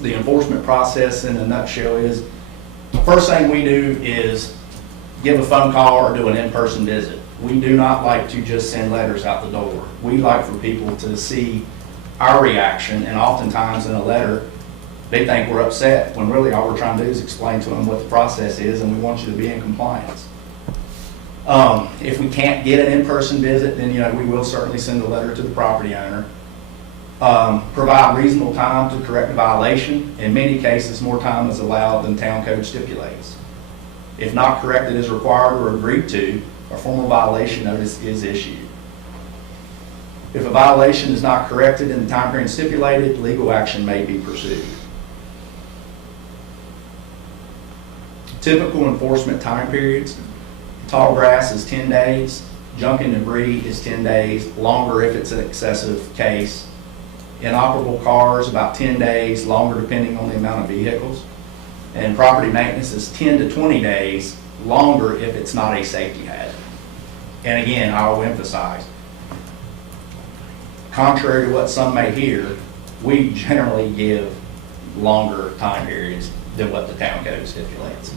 The enforcement process in a nutshell is, first thing we do is give a phone call or do an in-person visit. We do not like to just send letters out the door. We like for people to see our reaction, and oftentimes in a letter, they think we're upset, when really all we're trying to do is explain to them what the process is, and we want you to be in compliance. If we can't get an in-person visit, then we will certainly send a letter to the property owner. Provide reasonable time to correct a violation. In many cases, more time is allowed than town code stipulates. If not corrected as required or agreed to, a formal violation notice is issued. If a violation is not corrected in the time period stipulated, legal action may be pursued. Typical enforcement time periods: tall grass is 10 days, Junkin debris is 10 days, longer if it's an excessive case. Inoperable cars, about 10 days, longer depending on the amount of vehicles. And property maintenance is 10 to 20 days, longer if it's not a safety hazard. And again, I will emphasize, contrary to what some may hear, we generally give longer time periods than what the town code stipulates.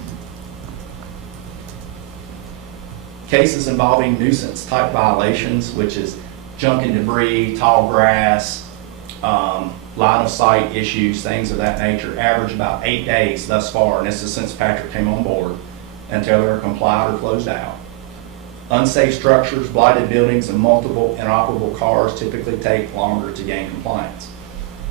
Cases involving nuisance type violations, which is Junkin debris, tall grass, line of sight issues, things of that nature, average about 8 days thus far, and this is since Patrick came on board, until they're complied or closed out. Unsafe structures, blighted buildings, and multiple inoperable cars typically take longer to gain compliance.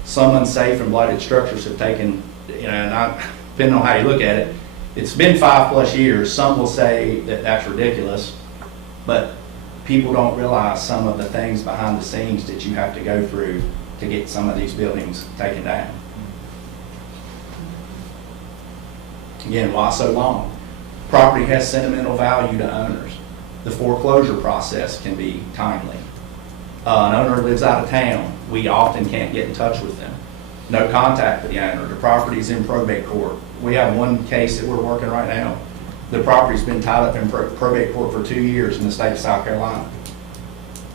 Some unsafe and blighted structures have taken, depending on how you look at it, it's been 5+ years. Some will say that that's ridiculous, but people don't realize some of the things behind the scenes that you have to go through to get some of these buildings taken down. Again, why so long? Property has sentimental value to owners. The foreclosure process can be timely. An owner lives out of town. We often can't get in touch with them. No contact with the owner. The property's in probate court. We have one case that we're working right now. The property's been tied up in probate court for 2 years in the state of South Carolina.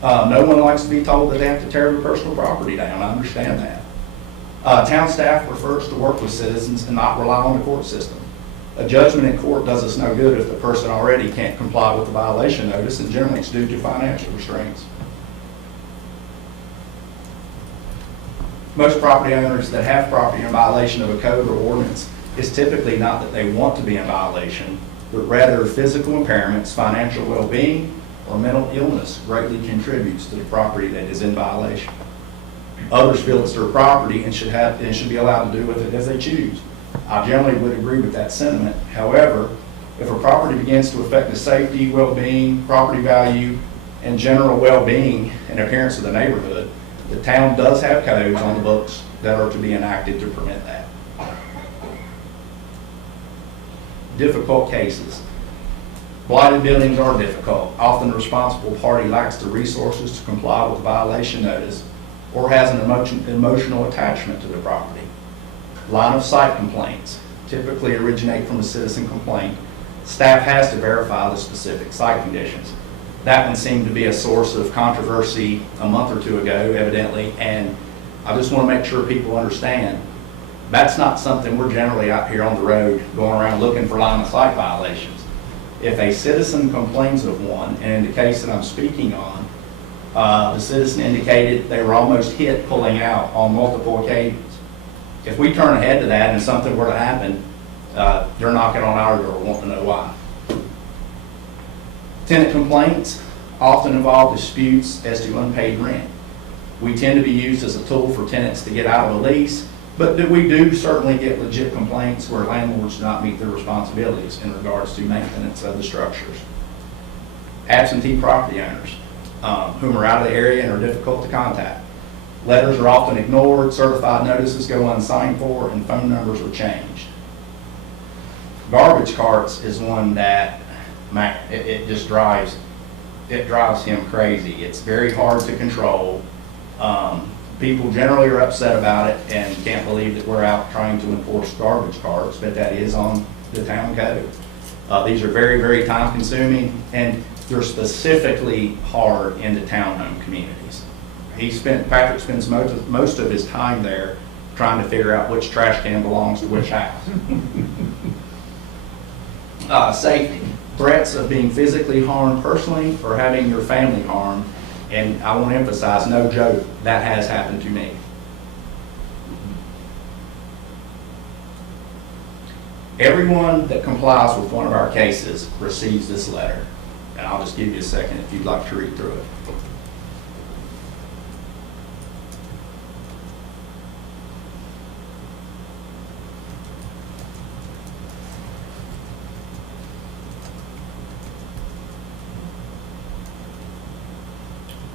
No one likes to be told that they have to tear their personal property down. I understand that. Town staff prefers to work with citizens and not rely on the court system. A judgment in court does us no good if the person already can't comply with the violation notice, and generally it's due to financial restraints. Most property owners that have property in violation of a code or ordinance, it's typically not that they want to be in violation, but rather physical impairments, financial well-being, or mental illness greatly contributes to the property that is in violation. Others feel it's their property and should be allowed to do with it as they choose. I generally would agree with that sentiment. However, if a property begins to affect the safety, well-being, property value, and general well-being and appearance of the neighborhood, the town does have codes on the books that are to be enacted to prevent that. Difficult cases. Blighted buildings are difficult. Often the responsible party lacks the resources to comply with the violation notice or has an emotional attachment to the property. Line of sight complaints typically originate from a citizen complaint. Staff has to verify the specific site conditions. That one seemed to be a source of controversy a month or two ago, evidently, and I just want to make sure people understand that's not something we're generally out here on the road going around looking for line of sight violations. If a citizen complains of one, and in the case that I'm speaking on, the citizen indicated they were almost hit pulling out on multiple occasions. If we turn ahead to that and something were to happen, they're knocking on our door wanting to know why. Tenant complaints often involve disputes as to unpaid rent. We tend to be used as a tool for tenants to get out of a lease, but we do certainly get legit complaints where landlords do not meet their responsibilities in regards to maintenance of the structures. Absentee property owners, whom are out of the area and are difficult to contact. Letters are often ignored, certified notices go unsigned for, and phone numbers are changed. Garbage carts is one that it just drives him crazy. It's very hard to control. People generally are upset about it and can't believe that we're out trying to enforce garbage carts, but that is on the town code. These are very, very time consuming, and they're specifically hard in the townhome communities. Patrick spends most of his time there trying to figure out which trash can belongs to which house. Safety. Threats of being physically harmed personally or having your family harmed, and I want to emphasize, no joke, that has happened to me. Everyone that complies with one of our cases receives this letter, and I'll just give you a second if you'd like to read through it.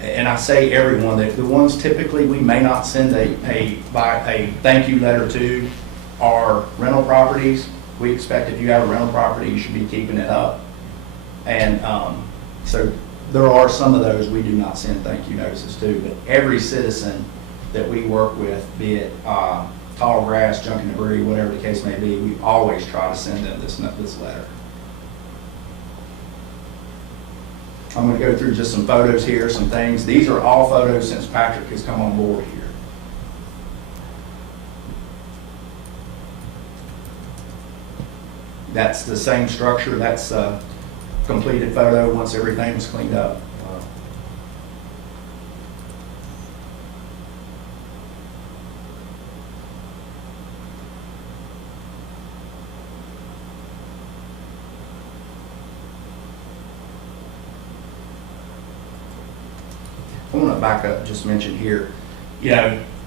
And I say everyone, the ones typically we may not send a thank you letter to are rental properties. We expect if you have a rental property, you should be keeping it up. And so there are some of those we do not send thank you notices to, but every citizen that we work with, be it tall grass, Junkin debris, whatever the case may be, we always try to send them this letter. I'm going to go through just some photos here, some things. These are all photos since Patrick has come on board here. That's the same structure. That's a completed photo once everything was cleaned up. I want to back up, just mention here,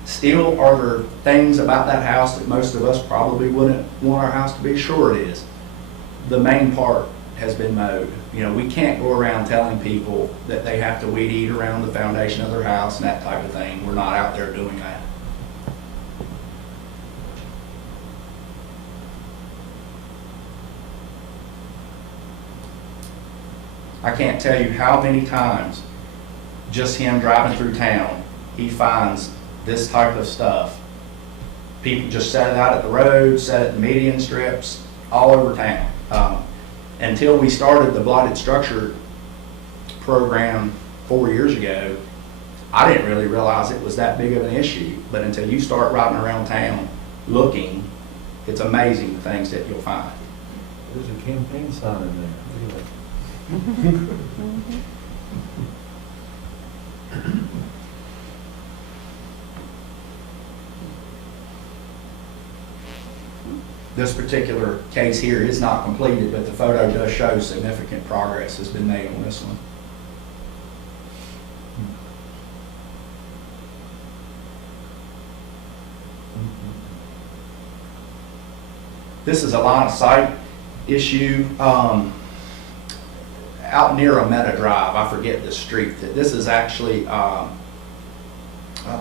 still are there things about that house that most of us probably wouldn't want our house to be? Sure it is. The main part has been mowed. You know, we can't go around telling people that they have to weed eat around the foundation of their house and that type of thing. We're not out there doing that. I can't tell you how many times, just him driving through town, he finds this type of stuff. People just set it out at the road, set it in median strips, all over town. Until we started the blighted structure program 4 years ago, I didn't really realize it was that big of an issue. But until you start riding around town looking, it's amazing the things that you'll find. There's a campaign sign in there. Look at that. This particular case here is not completed, but the photo does show significant progress has been made on this one. This is a line of sight issue out near a Meta Drive. I forget the street. This is actually the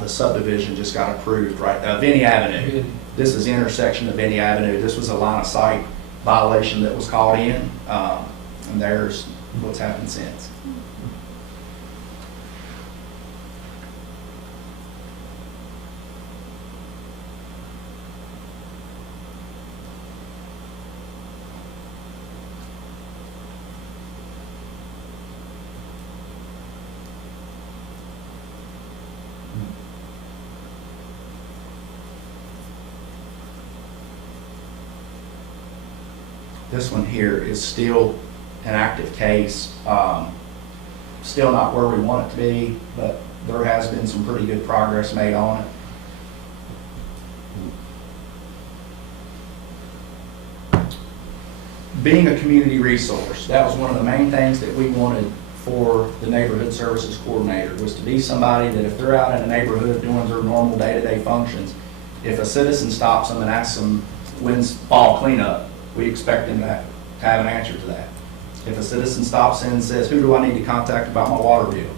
subdivision just got approved, right? Vinnie Avenue. This is the intersection of Vinnie Avenue. This was a line of sight violation that was called in, and there's what's happened since. This one here is still an active case, still not where we want it to be, but there has been some pretty good progress made on it. Being a community resource, that was one of the main things that we wanted for the neighborhood services coordinator, was to be somebody that if they're out in a neighborhood doing their normal day-to-day functions, if a citizen stops them and asks them when's fall cleanup, we expect them to have an answer to that. If a citizen stops in and says, who do I need to contact about my water bill?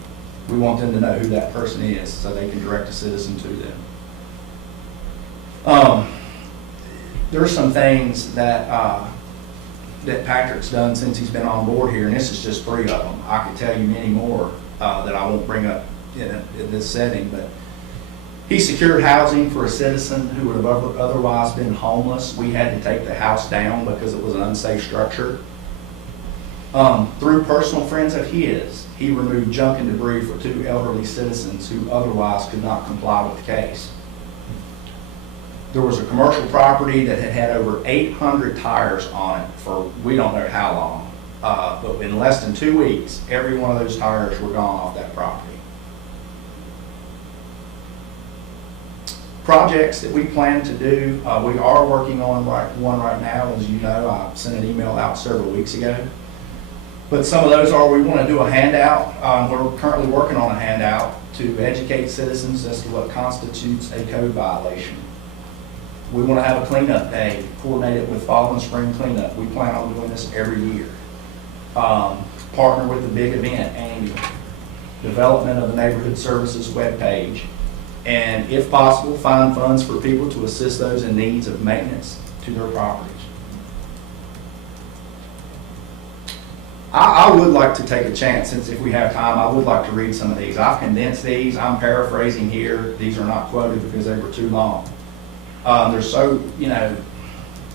We want them to know who that person is so they can direct a citizen to them. There are some things that that Patrick's done since he's been on board here, and this is just 3 of them. I could tell you many more that I won't bring up in this setting, but he secured housing for a citizen who would have otherwise been homeless. We had to take the house down because it was an unsafe structure. Through personal friends of his, he removed junk and debris for 2 elderly citizens who otherwise could not comply with the case. There was a commercial property that had had over 800 tires on it for we don't know how long. But in less than 2 weeks, every one of those tires were gone off that property. Projects that we plan to do, we are working on one right now. As you know, I sent an email out several weeks ago. But some of those are, we want to do a handout. We're currently working on a handout to educate citizens as to what constitutes a code violation. We want to have a cleanup day coordinated with fall and spring cleanup. We plan on doing this every year. Partner with the big event annually. Development of the neighborhood services webpage. And if possible, find funds for people to assist those in needs of maintenance to their properties. I would like to take a chance, since if we have time, I would like to read some of these. I've condensed these. I'm paraphrasing here. These are not quoted because they were too long. They're so,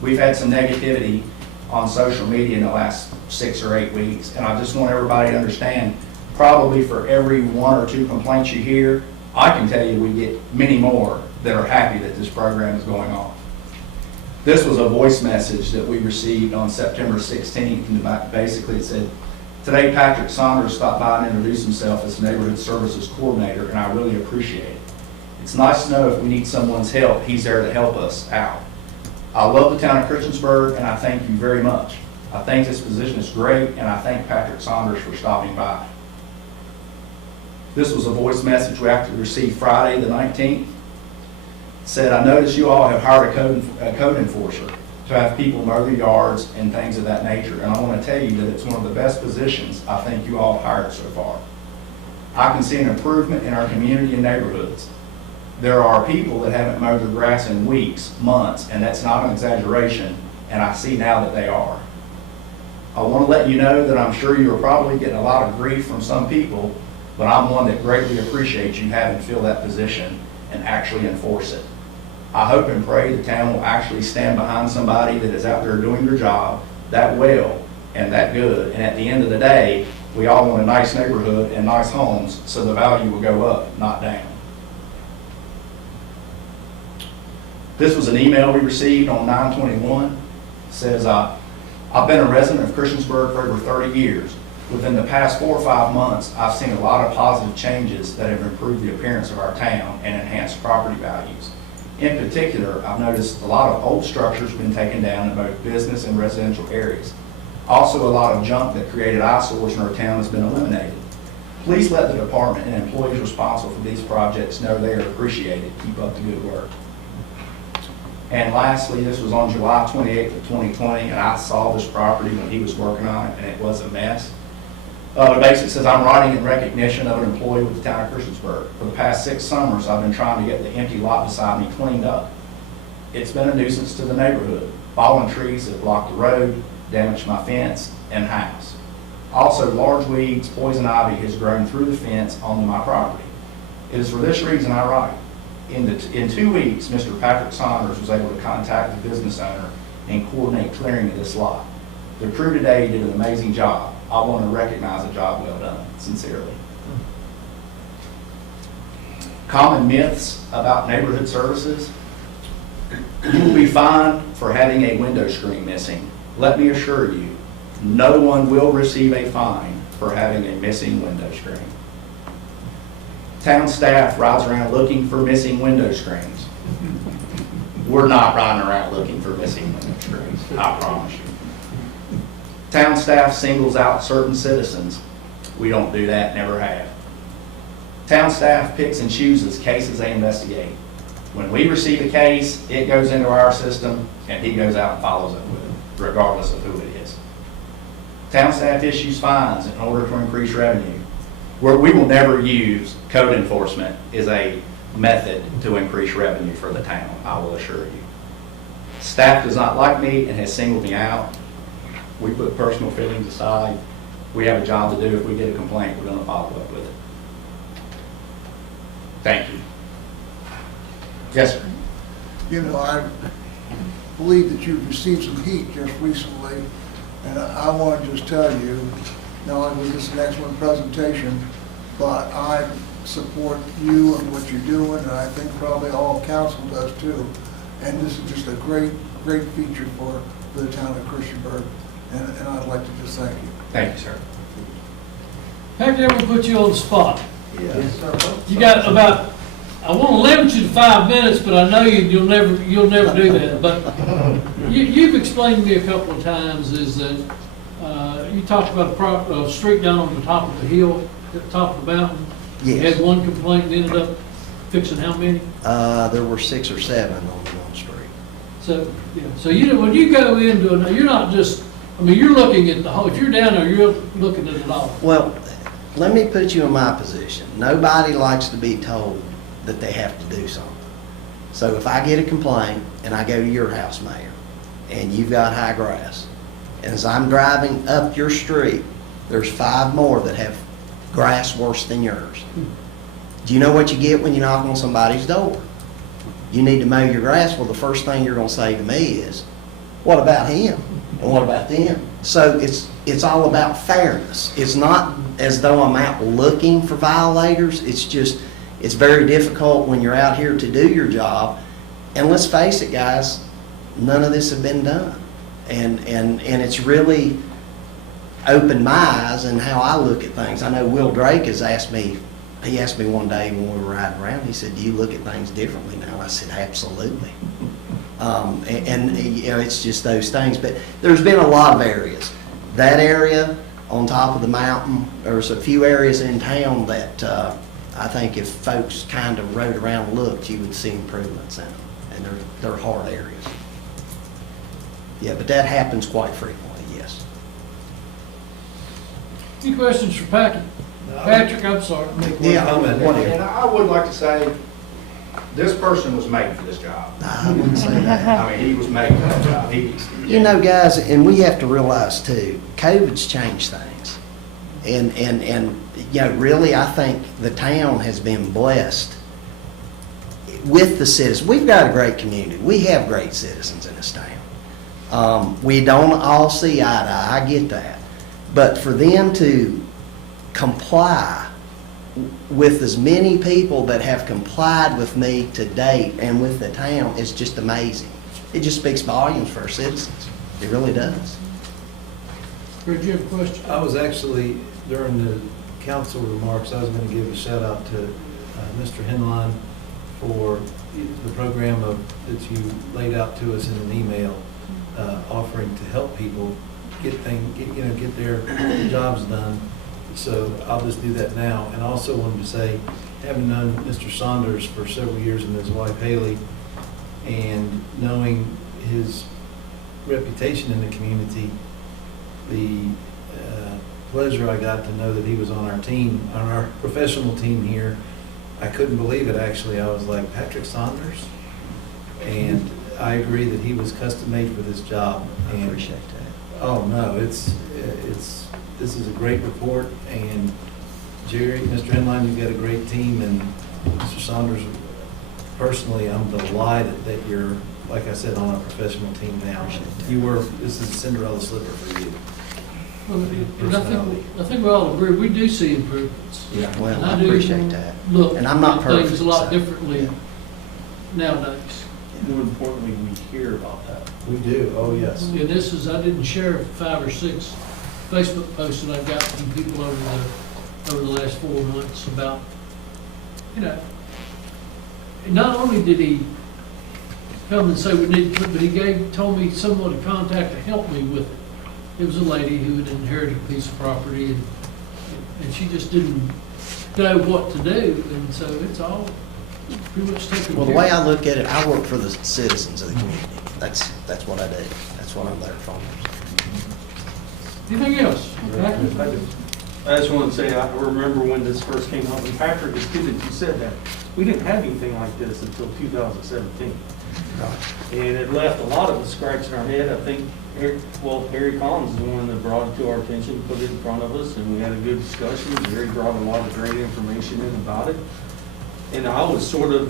we've had some negativity on social media in the last 6 or 8 weeks, and I just want everybody to understand, probably for every 1 or 2 complaints you hear, I can tell you we get many more that are happy that this program is going on. This was a voice message that we received on September 16th, and basically it said, today Patrick Saunders stopped by and introduced himself as Neighborhood Services Coordinator, and I really appreciate it. It's nice to know if we need someone's help, he's there to help us out. I love the town of Christiansburg, and I thank you very much. I think this position is great, and I thank Patrick Saunders for stopping by. This was a voice message we actually received Friday the 19th. It said, I notice you all have hired a code enforcer. to have people mow their yards and things of that nature. And I want to tell you that it's one of the best positions I think you all hired so far. I can see an improvement in our community and neighborhoods. There are people that haven't mowed their grass in weeks, months, and that's not an exaggeration, and I see now that they are. I want to let you know that I'm sure you're probably getting a lot of grief from some people, but I'm one that greatly appreciates you having to fill that position and actually enforce it. I hope and pray the town will actually stand behind somebody that is out there doing their job that well and that good, and at the end of the day, we all want a nice neighborhood and nice homes, so the value will go up, not down. This was an email we received on 9/21. It says, I've been a resident of Christiansburg for over 30 years. Within the past 4 or 5 months, I've seen a lot of positive changes that have improved the appearance of our town and enhanced property values. In particular, I've noticed a lot of old structures have been taken down in both business and residential areas. Also, a lot of junk that created eyesores in our town has been eliminated. Please let the department and employees responsible for these projects know they are appreciated. Keep up the good work. And lastly, this was on July 28th of 2020, and I saw this property when he was working on it, and it was a mess. It basically says, I'm writing in recognition of an employee with the town of Christiansburg. For the past 6 summers, I've been trying to get the empty lot beside me cleaned up. It's been a nuisance to the neighborhood. Fallen trees have blocked the road, damaged my fence and house. Also, large weeds, poison ivy has grown through the fence onto my property. It is for this reason I write. In 2 weeks, Mr. Patrick Saunders was able to contact the business owner and coordinate clearing of this lot. The crew today did an amazing job. I want to recognize a job well done, sincerely. Common myths about neighborhood services. You will be fined for having a window screen missing. Let me assure you, no one will receive a fine for having a missing window screen. Town staff rides around looking for missing window screens. We're not riding around looking for missing window screens, I promise you. Town staff singles out certain citizens. We don't do that, never have. Town staff picks and chooses cases they investigate. When we receive a case, it goes into our system, and he goes out and follows up with it, regardless of who it is. Town staff issues fines in order to increase revenue. We will never use code enforcement as a method to increase revenue for the town, I will assure you. Staff does not like me and has singled me out. We put personal feelings aside. We have a job to do. If we get a complaint, we're going to follow up with it. Thank you. Yes, sir. You know, I believe that you've received some heat just recently, and I want to just tell you, not only was this an excellent presentation, but I support you and what you're doing, and I think probably all council does too. And this is just a great feature for the town of Christiansburg, and I'd like to just thank you. Thank you, sir. Have you ever put you on the spot? Yes, sir. You got about, I want to limit you to 5 minutes, but I know you'll never do that. But you've explained to me a couple of times is that you talked about a street down on the top of the hill, at the top of the mountain. You Yes. had one complaint and ended up fixing how many? There were 6 or 7 on one street. So, yeah, so when you go into it, you're not just, I mean, you're looking at the whole, if you're down there, you're looking at it all. Well, let me put you in my position. Nobody likes to be told that they have to do something. So if I get a complaint and I go to your house, Mayor, and you've got high grass, and as I'm driving up your street, there's 5 more that have grass worse than yours. Do you know what you get when you knock on somebody's door? You need to mow your grass. Well, the first thing you're going to say to me is, what about him? And what about them? So it's all about fairness. It's not as though I'm out looking for violators. It's just, it's very difficult when you're out here to do your job. And let's face it, guys, none of this has been done. And it's really opened my eyes and how I look at things. I know Will Drake has asked me, he asked me one day when we were riding around, he said, do you look at things differently now? I said, absolutely. And you know, it's just those things. But there's been a lot of areas. That area on top of the mountain, there's a few areas in town that I think if folks kind of rode around and looked, you would see improvements in them. And they're hard areas. Yeah, but that happens quite frequently, yes. Any questions for Patrick? Patrick, I'm sorry. Yeah, comment. whatever. And I would like to say, this person was made for this job. I wouldn't say that. I mean, he was made for that job. You know, guys, and we have to realize too, COVID's changed things. And you know, really, I think the town has been blessed with the citizens. We've got a great community. We have great citizens in this town. We don't all see eye to eye, I get that. But for them to comply with as many people that have complied with me to date and with the town is just amazing. It just speaks volumes for our citizens. It really does. Greg, you have a question? I was actually, during the council remarks, I was going to give a shout out to Mr. Henline for the program that you laid out to us in an email, offering to help people get their jobs done. So I'll just do that now. And I also wanted to say, having known Mr. Saunders for several years and his wife Haley, and knowing his reputation in the community, the pleasure I got to know that he was on our team, on our professional team here, I couldn't believe it, actually. I was like, Patrick Saunders? And I agree that he was custom made for this job. I And appreciate that. oh, no, this is a great report, and Jerry, Mr. Henline, you've got a great team, and Mr. Saunders, personally, I'm delighted that you're, like I said, on a professional team now. This is a Cinderella slipper for you. Well, and I think we all agree, we do see improvements. Yeah. Well, And I do appreciate that. Look, And I'm not at things perfect, a lot so, differently yeah. nowadays. More importantly, we hear about that. We do, oh, yes. Yeah, I didn't share 5 or 6 Facebook posts that I've got from people over the last 4 months about, not only did he come and say we need to, but he told me someone to contact to help me with it. It was a lady who had inherited a piece of property, and she just didn't know what to do, and so it's all pretty much taken care of. Well, the way I look at it, I work for the citizens of the community. That's what I do. That's what I'm there for. Anything else? Okay. I just want to say, I remember when this first came up, and Patrick, it's good that you said that. We didn't have anything like this until 2017. And it left a lot of us scratching our head. I think, Harry Collins is the one that brought it to our attention, put it in front of us, and we had a good discussion. Harry brought a lot of great information in about it. And I was sort of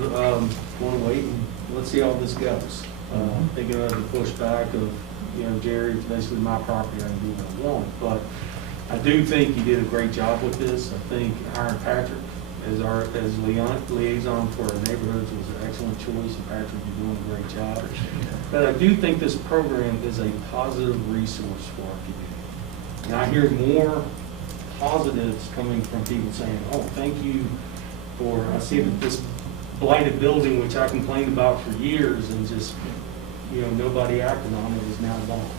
going to wait and let's see how this goes. Thinking of the pushback of, Jerry, it's basically my property, I can do what I want. But I do think you did a great job with this. I think hiring Patrick as liaison for our neighborhoods was an excellent choice, and Patrick, you're doing a great job. But I do think this program is a positive resource for our community. And I hear more positives coming from people saying, oh, thank you for, I see that this blighted building, which I complained about for years and just, nobody acted on it, is now gone.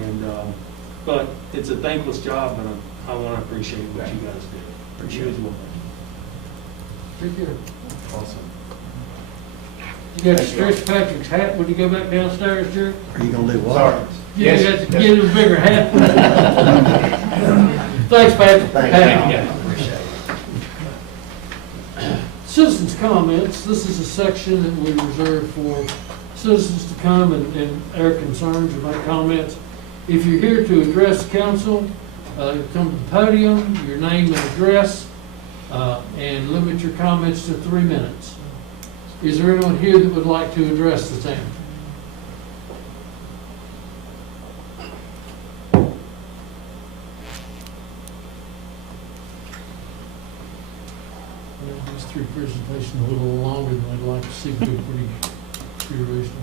And, but it's a thankless job, and I want to appreciate what you guys did. Appreciate it. Take care. Awesome. You got to stretch Patrick's hat when you go back downstairs, Jerry? Are you gonna do what? Sorry. You got to get him a bigger hat. Thanks, Patrick. Thank you. Appreciate it. Citizens' comments. This is a section that we reserve for citizens to come and air concerns or make comments. If you're here to address the council, come to the podium, your name and address, and limit your comments to 3 minutes. Is there anyone here that would like to address the town? These 3 presentations a little longer than I'd like to see, but pretty reasonable.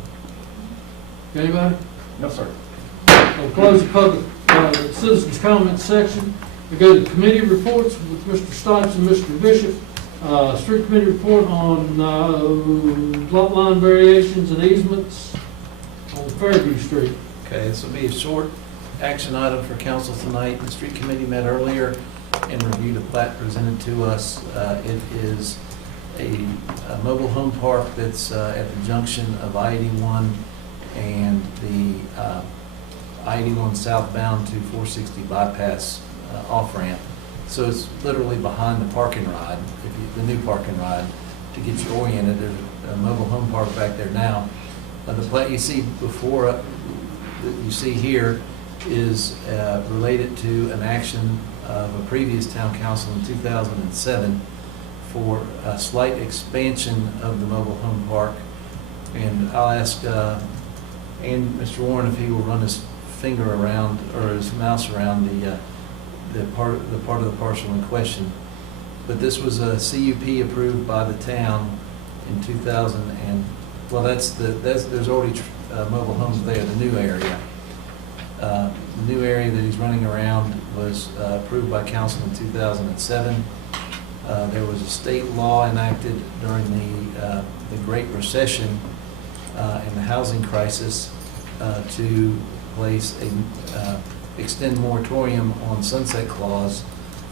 Anybody? No, sir. I'll close the public citizens' comments section. We go to committee reports with Mr. Stipes and Mr. Bishop. Street committee report on lot line variations and easements on Fairview Street. Okay, this will be a short action item for council tonight. The street committee met earlier and reviewed a plat presented to us. It is a mobile home park that's at the junction of I-81 and the I-81 southbound to 460 bypass off-ramp. So it's literally behind the parking ride, the new parking ride, to get you oriented. There's a mobile home park back there now. The plat you see before, that you see here, is related to an action of a previous town council in 2007 for a slight expansion of the mobile home park. And I'll ask Mr. Warren if he will run his finger around, or his mouse around the part of the parcel in question. But this was a CUP approved by the town in 2000, and well, there's already mobile homes there. The new area, that he's running around was approved by council in 2007. There was a state law enacted during the Great Recession and the housing crisis to place extend moratorium on sunset clause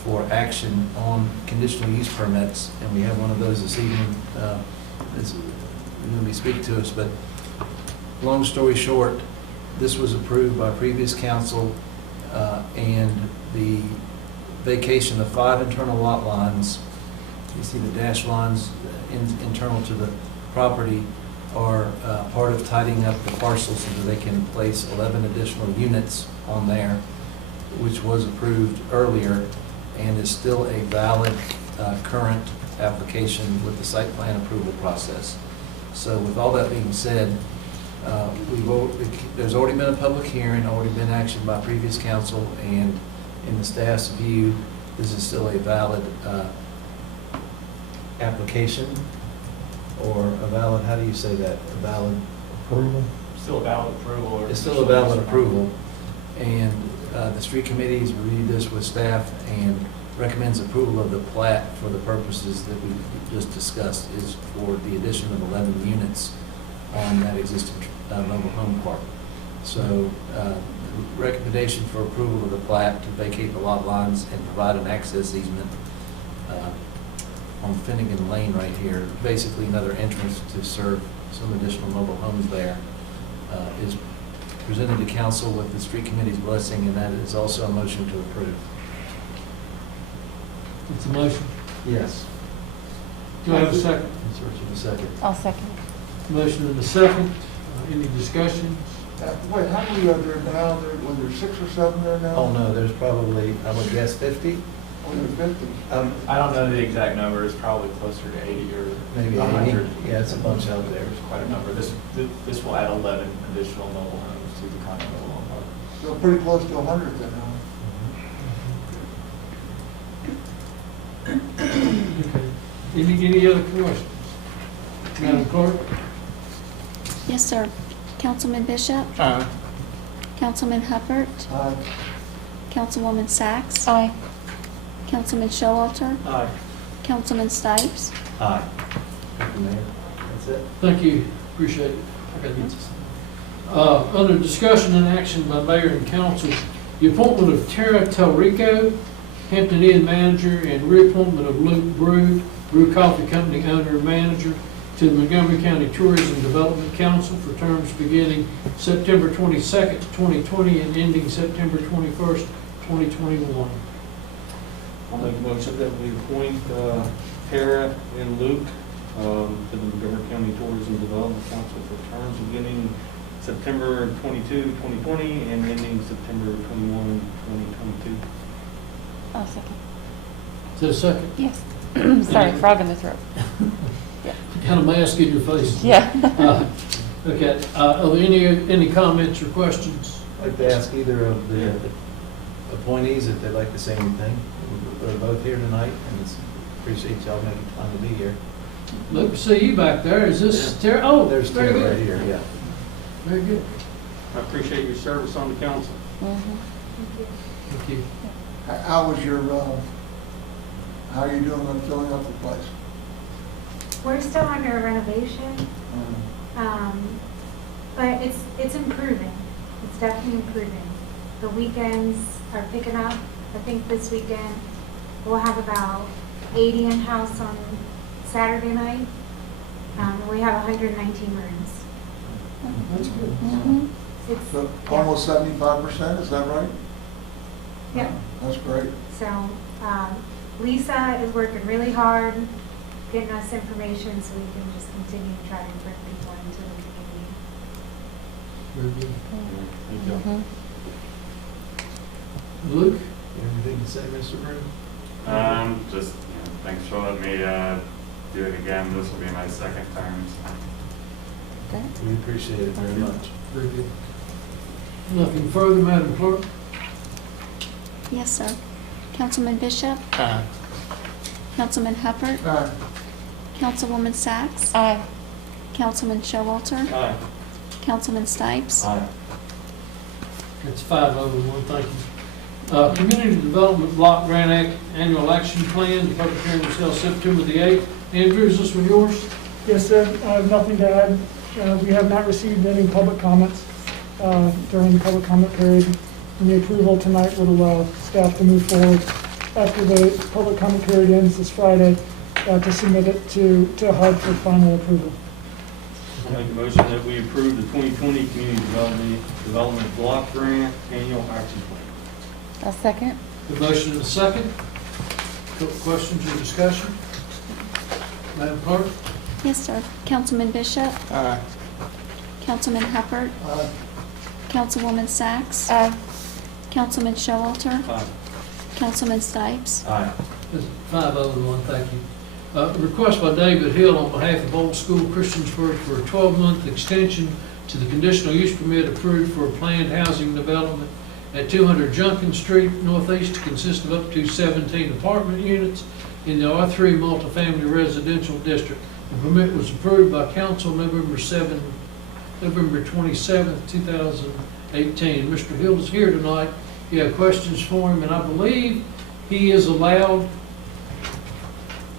for action on conditional use permits, and we have one of those this evening. That's going to be speaking to us, but long story short, this was approved by previous council, and the vacation of 5 internal lot lines, you see the dash lines internal to the property, are part of tidying up the parcel so that they can place 11 additional units on there, which was approved earlier and is still a valid current application with the site plan approval process. So with all that being said, there's already been a public hearing, already been action by previous council, and in the staff's view, this is still a valid application, or a valid, how do you say that? A valid approval? Still a valid approval. It's still a valid approval. And the street committee has reviewed this with staff and recommends approval of the plat for the purposes that we just discussed, is for the addition of 11 units on that existing mobile home park. So recommendation for approval of the plat to vacate the lot lines and provide an access easement on Finnegan Lane right here, basically another entrance to serve some additional mobile homes there, is presented to council with the street committee's blessing, and that is also a motion to approve. It's a motion. Yes. Do I have a second? In search of a second. I'll second. Motion and a second. Any discussion? Wait, how many are there now? Was there 6 or 7 there now? Oh, no, there's probably, I would guess 50? Oh, there's 50. I don't know the exact number. It's probably closer to 80 or Maybe 100. 80. Yeah, it's a bunch out there. There's quite a number. This will add 11 additional mobile homes to the Continental Mobile Park. So pretty close to 100 then, huh? Any other questions? Madam Clerk? Yes, sir. Councilman Bishop? Aye. Councilman Hubbard? Aye. Councilwoman Sacks? Aye. Councilman Showalter? Aye. Councilman Stipes? Aye. Thank you, Mayor. That's it. Thank you, appreciate it. I gotta get this. Under discussion and action by mayor and council, the appointment of Tara Telrico, Hampton Inn manager, and reappointment of Luke Brew Coffee Company owner and manager, to the Montgomery County Tourism Development Council for terms beginning September 22nd, 2020 and ending September 21st, 2021. I'll make a motion that we appoint Tara and Luke to the Montgomery County Tourism Development Council for terms beginning September 22, 2020 and ending September 21, 2022. I'll second. Is there a second? Yes. Sorry, frog in the throat. Kind of mask in your face. Yeah. Okay, are there any comments or questions? I'd like to ask either of the appointees if they'd like to say anything. We're both here tonight, and appreciate y'all making time to be here. Look, see you back there. Is this Tara? Oh, There's very Tara good. right here, yeah. Very good. I appreciate your service on the council. Thank you. How was your, how are you doing on filling up the place? We're still under renovation, but it's improving. It's definitely improving. The weekends are picking up. I think this weekend we'll have about 80 in-house on Saturday night. We have 119 rooms. That's good. Mhm. It's, So yeah. almost 75%, is that right? Yeah. That's great. So, Lisa is working really hard, getting us information so we can just continue to try to bring people into the community. Very good. Thank you. Luke? Anything to say, Mr. Brown? Just, thanks for letting me do it again. This will be my second term. Okay. We appreciate it very much. Very good. Nothing further, Madam Clerk? Yes, sir. Councilman Bishop? Aye. Councilman Hubbard? Aye. Councilwoman Sacks? Aye. Councilman Showalter? Aye. Councilman Stipes? Aye. It's 5-0-1, thank you. Community Development Block Grant Annual Action Plan, the public hearing was held September the 8th. Andrew, is this one yours? Yes, sir. I have nothing to add. We have not received any public comments during the public comment period. And the approval tonight would allow staff to move forward after the public comment period ends this Friday to submit it to HUD for final approval. I'll make a motion that we approve the 2020 Community Development Block Grant Annual Action Plan. I'll second. The motion and a second. Questions or discussion? Madam Clerk? Yes, sir. Councilman Bishop? Aye. Councilman Hubbard? Aye. Councilwoman Sacks? Aye. Councilman Showalter? Aye. Councilman Stipes? Aye. This is 5-0-1, thank you. Request by David Hill on behalf of Old School Christiansburg for a 12-month extension to the conditional use permit approved for a planned housing development at 200 Junkin Street Northeast to consist of up to 17 apartment units in the R3 multifamily residential district. The permit was approved by council November 27th, 2018. Mr. Hill is here tonight. You have questions for him, and I believe he is allowed,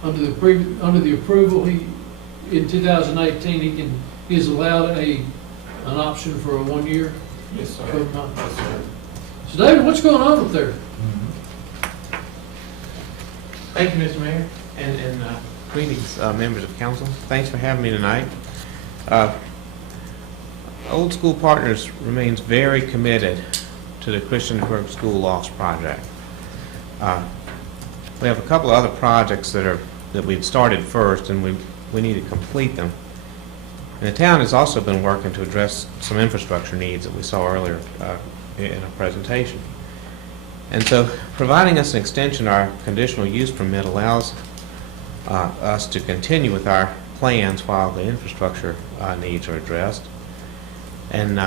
under the approval, in 2018, he is allowed an option for a 1 year. Yes, sir. Yes, sir. So David, what's going on up there? Thank you, Mr. Mayor, and greetings, members of council. Thanks for having me tonight. Old School Partners remains very committed to the Christiansburg School Loft Project. We have a couple of other projects that we'd started first, and we need to complete them. And the town has also been working to address some infrastructure needs that we saw earlier in a presentation. And so providing us an extension of our conditional use permit allows us to continue with our plans while the infrastructure needs are addressed. And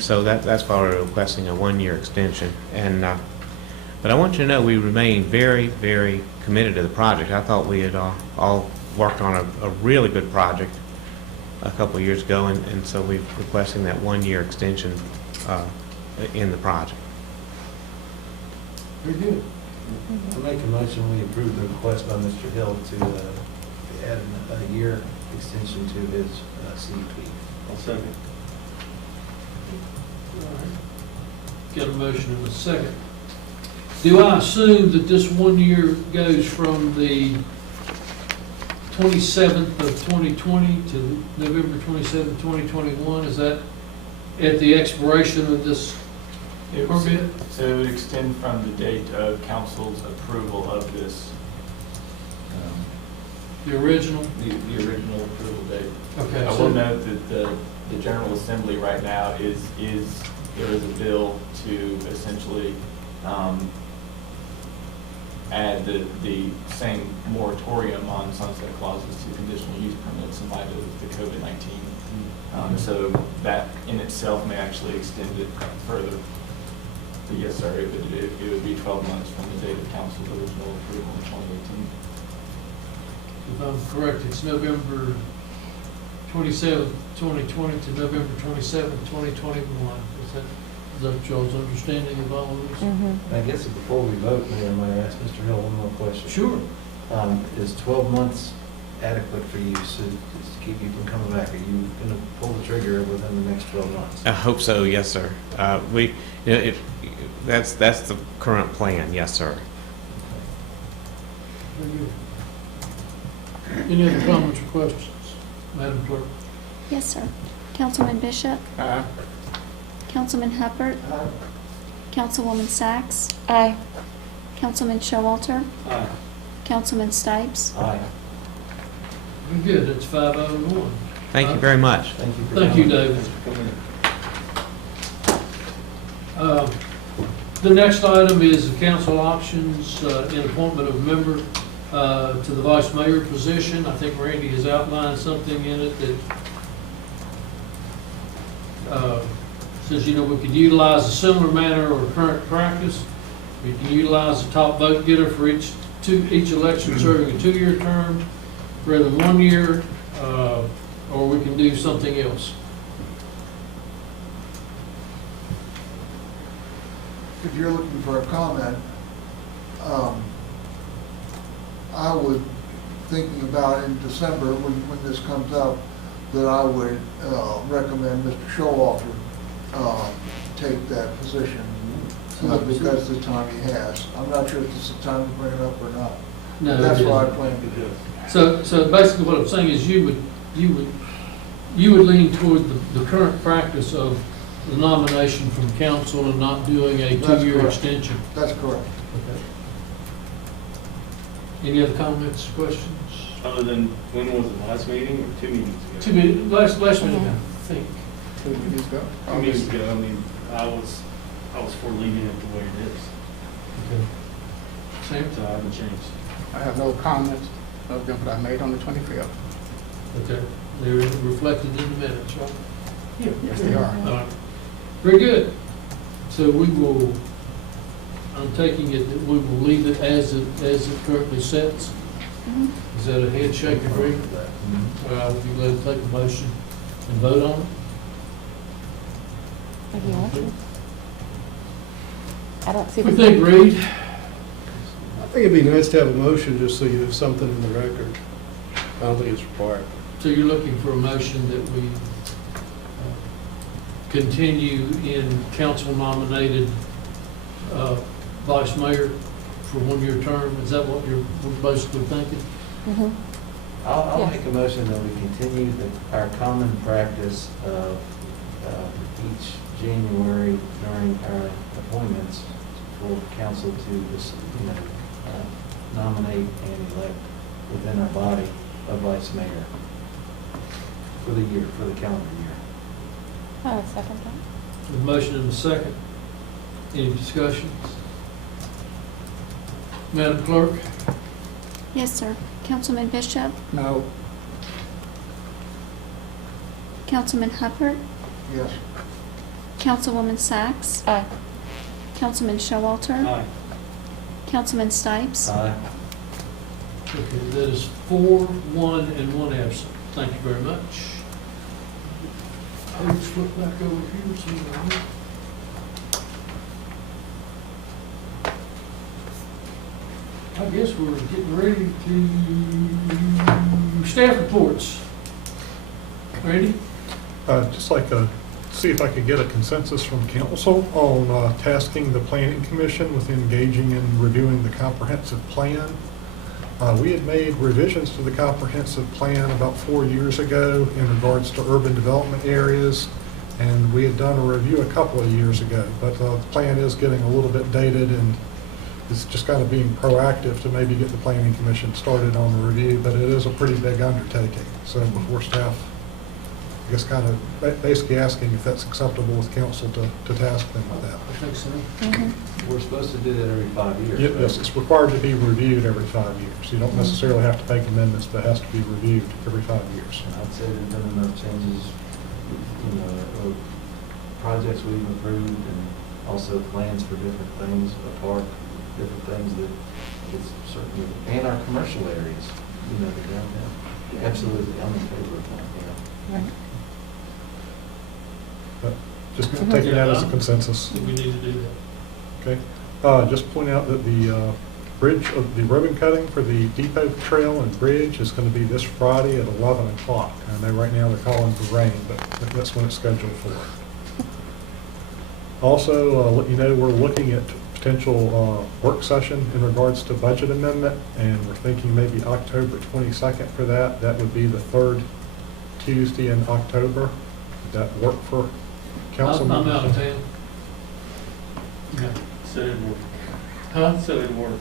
so that's why we're requesting a 1-year extension. But I want you to know we remain very, very committed to the project. I thought we had all worked on a really good project a couple of years ago, and so we're requesting that 1-year extension in the project. Very good. I make a motion, we approve the request by Mr. Hill to add a year extension to his CUP. I'll second. All right. Got a motion and a second. Do I assume that this 1 year goes from the 27th of 2020 to November 27th, 2021? Is that at the expiration of this permit? So it would extend from the date of council's approval of this, The original? the original approval date. Okay. I so- will note that the General Assembly right now there is a bill to essentially add the same moratorium on sunset clauses to conditional use permits in light of the COVID-19. So that in itself may actually extend it further. But yes, sir, it would be 12 months from the date of council's original approval in 2018. If I'm correct, it's November 27th, 2020 to November 27th, 2021. Is that y'all's understanding of all of this? I guess before we vote, Mayor, may I ask Mr. Hill one more question? Sure. Is 12 months adequate for you to keep you from coming back? Are you going to pull the trigger within the next 12 months? I hope so, yes, sir. That's the current plan, yes, sir. Very good. Any other comments or questions? Madam Clerk? Yes, sir. Councilman Bishop, Aye. Councilman Hubbard, Councilwoman Sacks, Aye. Councilman Showalter, Aye. Councilman Stipes. Aye. Very good, that's 501. Thank you very much. Thank you for Thank you, coming. David. Come in. The next item is the council options in appointment of a member to the vice mayor position. I think Randy has outlined something in it that says, you know, we could utilize a similar manner or current practice. We can utilize the top vote getter for each election serving a 2-year term rather than 1 year, or we can do something else. If you're looking for a comment, I would, thinking about in December, when this comes up, that I would recommend Mr. Showalter take that position because of the time he has. I'm not sure if this is the time to bring it up or not. No, That's it what I isn't. plan to do. So basically what I'm saying is you would lean toward the current practice of the nomination from council and not doing a That's 2-year correct. extension. That's correct. Okay. Any other comments, questions? Other than, when was it, last meeting or 2 meetings ago? Last meeting, I think. 2 meetings ago? 2 meetings ago, I mean, I was for leaving it the way it is. Okay. Sam? So I haven't changed. I have no comments other than what I made on the 25th. Okay. They're reflected in the minutes, right? Yes, they are. All right. Very good. So we will, I'm taking it that we will leave it as it currently sets. Mhm. Is that a head shake agreement? All right, would you glad to take a motion and vote on it? If you want to. I don't see. What do you think, Reed? I think it'd be nice to have a motion just so you have something in the record. I don't think it's required. So you're looking for a motion that we continue in council-nominated vice mayor for 1-year term? Is that what you're basically thinking? Mhm. I'll Yes. make a motion that we continue our common practice of each January during our appointments for council to just, nominate and elect within our body a vice mayor for the year, for the calendar year. Oh, second that. A motion and a second. Any discussions? Madam Clerk? Yes, sir. Councilman Bishop, No, Councilman Hubbard, Yes. Councilwoman Sacks, Aye. Councilman Showalter, Aye. Councilman Stipes. Aye. Okay, that is 4, 1, and 1 absent. Thank you very much. I'll just flip back over here. So I guess we're getting ready to staff reports. Ready? Just like to see if I could get a consensus from council on tasking the planning commission with engaging in reviewing the comprehensive plan. We had made revisions to the comprehensive plan about 4 years ago in regards to urban development areas, and we had done a review a couple of years ago, but the plan is getting a little bit dated, and it's just kind of being proactive to maybe get the planning commission started on the review, but it is a pretty big undertaking. So before staff, I guess kind of basically asking if that's acceptable with council to task them with that. I think so. Mhm. We're supposed to do that every 5 years, right? Yes, it's required to be reviewed every 5 years. You don't necessarily have to make amendments, but it has to be reviewed every 5 years. And I'd say there's been enough changes, of projects we've approved and also plans for different things, a park, different things that it's certainly, and our commercial areas, the downtown. Absolutely, I'm in favor of that, Right. But just taking that as a consensus. We need to do that. Okay. Just point out that the bridge, the ribbon cutting for the Depot Trail and Bridge is going to be this Friday at 11 o'clock. I know right now they're calling for rain, but that's when it's scheduled for. Also, let you know we're looking at potential work session in regards to budget amendment, and we're thinking maybe October 22nd for that. That would be the third Tuesday in October. that work for council? I'm out of town. Yeah. So it worked. Huh? So it worked.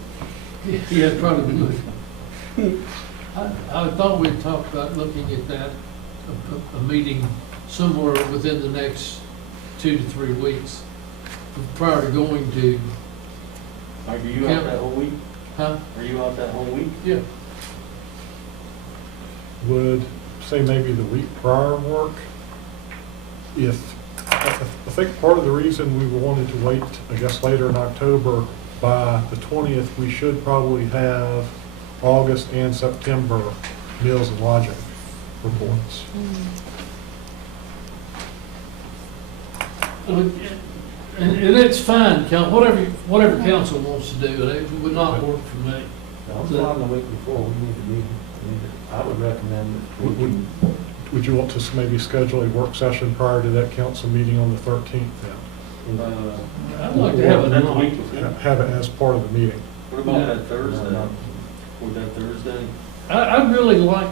Yeah, probably. I thought we'd talked about looking at that, a meeting somewhere within the next 2 to 3 weeks, prior to going to. Are you out that whole week? Huh? Are you out that whole week? Yeah. Would, say maybe the week prior work? I think part of the reason we wanted to wait, I guess, later in October, by the 20th, we should probably have August and September meals and lodging reports. And it's fine, whatever council wants to do, it would not work for me. I'm fine the week before, we need to be, I would recommend that we can. Would you want to maybe schedule a work session prior to that council meeting on the 13th then? I'd like to have it That's on. the week before. Have it as part of the meeting. What about that Thursday? Or that Thursday? I'd really like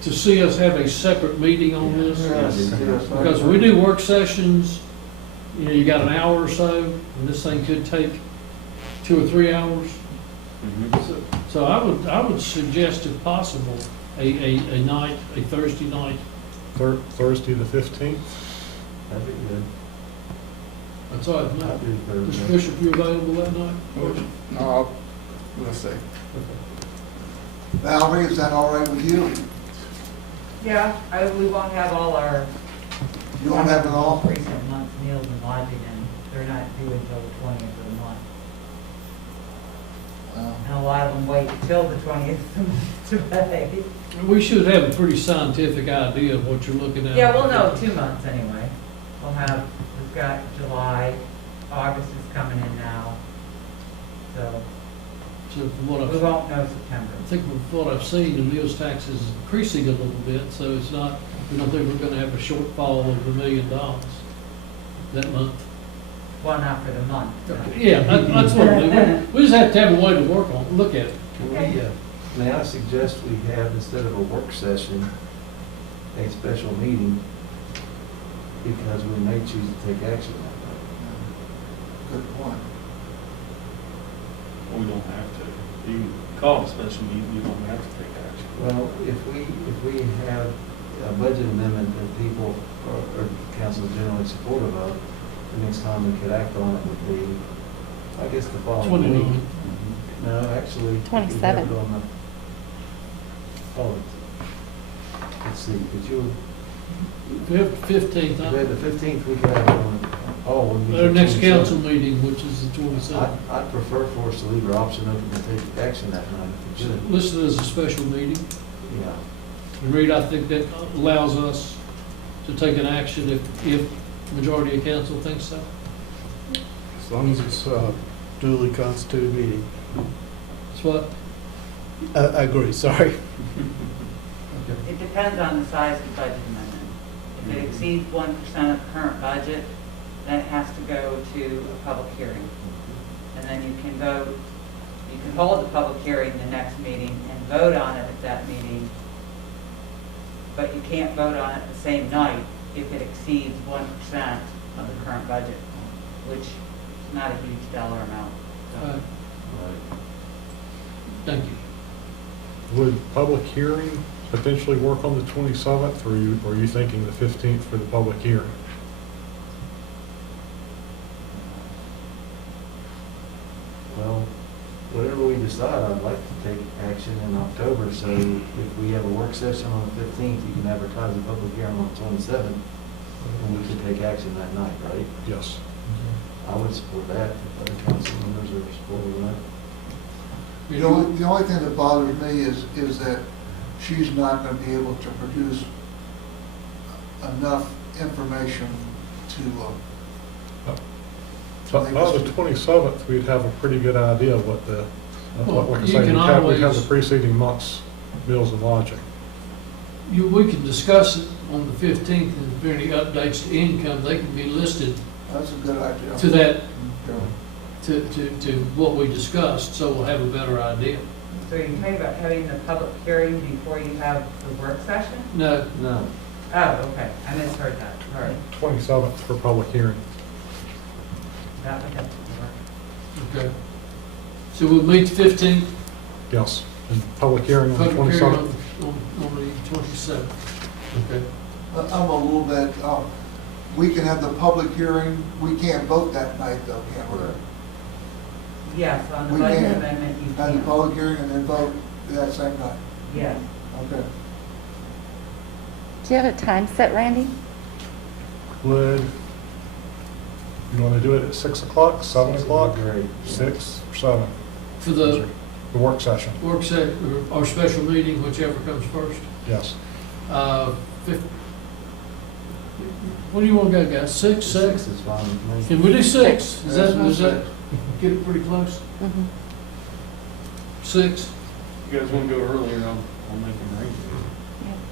to see us have a separate meeting on this, because we do work sessions, you got an hour or so, and this thing could take 2 or 3 hours. So I would suggest, if possible, a Thursday night. Thursday the 15th? That'd be good. That's all right. I'd do Thursday. Mr. Bishop, you available that night? No, let's see. Valerie, is that all right with you? Yeah, we won't have all our. You won't have it all? Recent month's meals and lodging, and they're not due until the 20th of the month. And a lot of them wait till the 20th to pay. We should have a pretty scientific idea of what you're looking at. Yeah, we'll know 2 months anyway. We've got July, August is coming in now. So from what we won't know September. I think from what I've seen, the meals tax is increasing a little bit, so it's not, we don't think we're gonna have a shortfall of $1 million that month. Well, not for the month. No. Yeah, that's what I mean. We just have to have a way to work on, look at it. Can we, may I suggest we have, instead of a work session, a special meeting, because we may choose to take action that night. Good point. We don't have to. You can call a special meeting, you don't have to take action. Well, if we have a budget amendment that people or council is generally supportive of, the next time we could act on it would be, I guess, the following week. 29. No, actually. we could have 27. it on let's see, could you? We have the 15th, If we had the 15th, we could have it on, our next council meeting, which is the 27th. I'd prefer for us to leave our option open to take action that night if we could. Listed as a special meeting. Yeah. And Reed, I think that allows us to take an action if majority of council thinks so. As long as it's a duly constituted meeting. That's what, I agree, sorry. It depends on the size of the budget amendment. If it exceeds 1% of the current budget, then it has to go to a public hearing. And then you can vote, you can hold the public hearing the next meeting and vote on it at that meeting, but you can't vote on it the same night if it exceeds 1% of the current budget, which is not a huge dollar amount. So. thank you. Would public hearing potentially work on the 27th, or are you thinking the 15th for the public hearing? Well, whatever we decide, I'd like to take action in October, so if we have a work session on the 15th, you can advertise a public hearing on the 27th, and we can take action that night, right? Yes. I would support that, if other council members are supportive of that. The only thing that bothers me is that she's not going to be able to produce enough information to By the 27th, we'd have a pretty good idea of what the, like I say, we'd have the preceding month's meals and lodging. We can discuss it on the 15th, and if there are any updates to income, they can be listed That's a good idea. to that, to what we discussed, so we'll have a better idea. So are you talking about having the public hearing before you have the work session? No. No. Oh, okay, I misheard that. Right. 27th for public hearing. That would have to work. Okay. So we'll meet the 15th, Yes, and public hearing on the public hearing 27th. on the 27th. Okay. I'm a little bit, we can have the public hearing, we can't vote that night though, can we? Yes, on the We budget can. amendment, you Have the can. public hearing and then vote that same night. Yes. Okay. Do you have a time set, Randy? Would, you want to do it at 6 o'clock, 7 o'clock? 6 or 7? For the The work session, work set, or special meeting, whichever comes first. yes. What do you want to go, guys? 6, 7? Six is fine with me. Can we do 6? Does That's that get it pretty close? Mhm. 6? If you guys want to go earlier, I'll make them arrange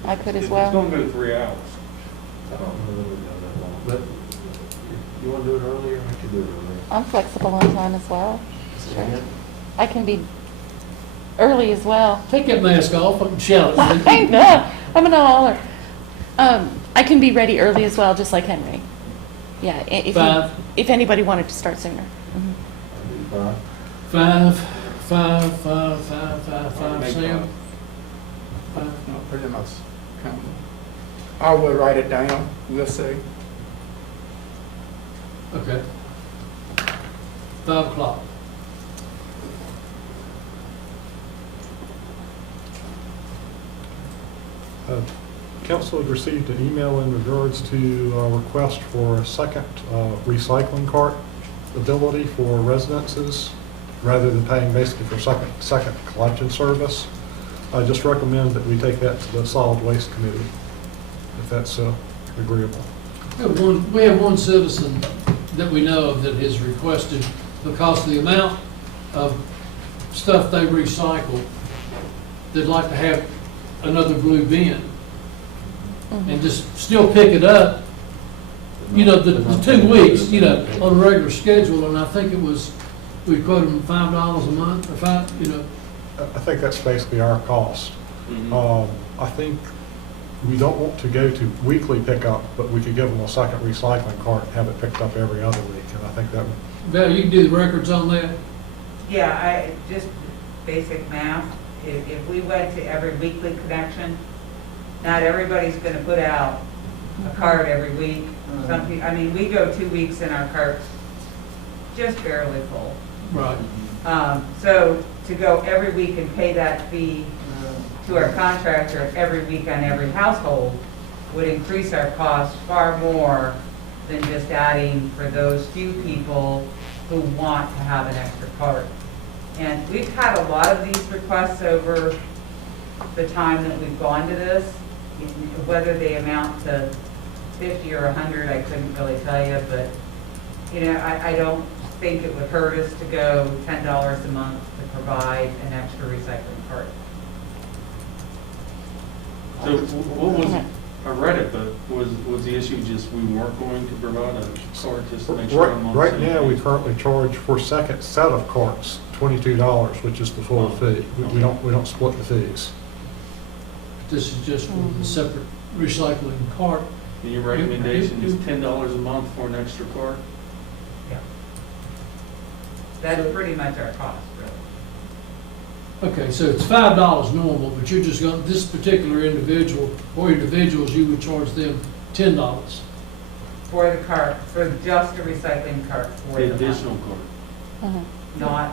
I could it. as well. It's going to go 3 hours. I don't know that we've done that long, but you want to do it earlier? I could do it earlier. I'm flexible on time as well. Sure. I can be early as well. Take that mask off and shout I at me. know, I'm gonna holler. I can be ready early as well, just like Henry. Yeah, if anybody wanted to start sooner. Mhm. 5, Sam? 5. No, pretty much. I will write it down, we'll see. Okay. 5 o'clock. Council had received an email in regards to a request for a second recycling cart ability for residences, rather than paying basically for second collection service. I just recommend that we take that to the Solid Waste Committee, if that's agreeable. We have one citizen that we know of that has requested, because of the amount of stuff they recycle, they'd like to have another blue bin and just still pick it up, you know, the 2 weeks, you know, on a regular schedule. And I think it was, we quoted them $5 a month, or 5, you know. I think that's basically our cost. I think we don't want to go to weekly pickup, but we could give them a second recycling cart and have it picked up every other week, and I think that would. Val, you can do the records on that? Yeah, just basic math. If we went to every weekly connection, not everybody's gonna put out a cart every week. Some people, I mean, we go 2 weeks and our cart's just barely full. Right. So to go every week and pay that fee to our contractor every week on every household would increase our cost far more than just adding for those few people who want to have an extra cart. And we've had a lot of these requests over the time that we've gone to this. Whether they amount to 50 or 100, I couldn't really tell you, but you know, I don't think it would hurt us to go $10 a month to provide an extra recycling cart. So what was, I read it, but was the issue just we weren't going to provide a cart just to make sure I'm on the Right same now, we page? currently charge for second set of carts $22, which is the full fee. We don't split the fees. This is just for the separate recycling cart. And your recommendation is $10 a month for an extra cart? Yeah. That's pretty much our cost, really. Okay, so it's $5 normal, but you're just going, this particular individual, or individuals, you would charge them $10. For the cart, for just a recycling cart for The the additional month. cart? Not,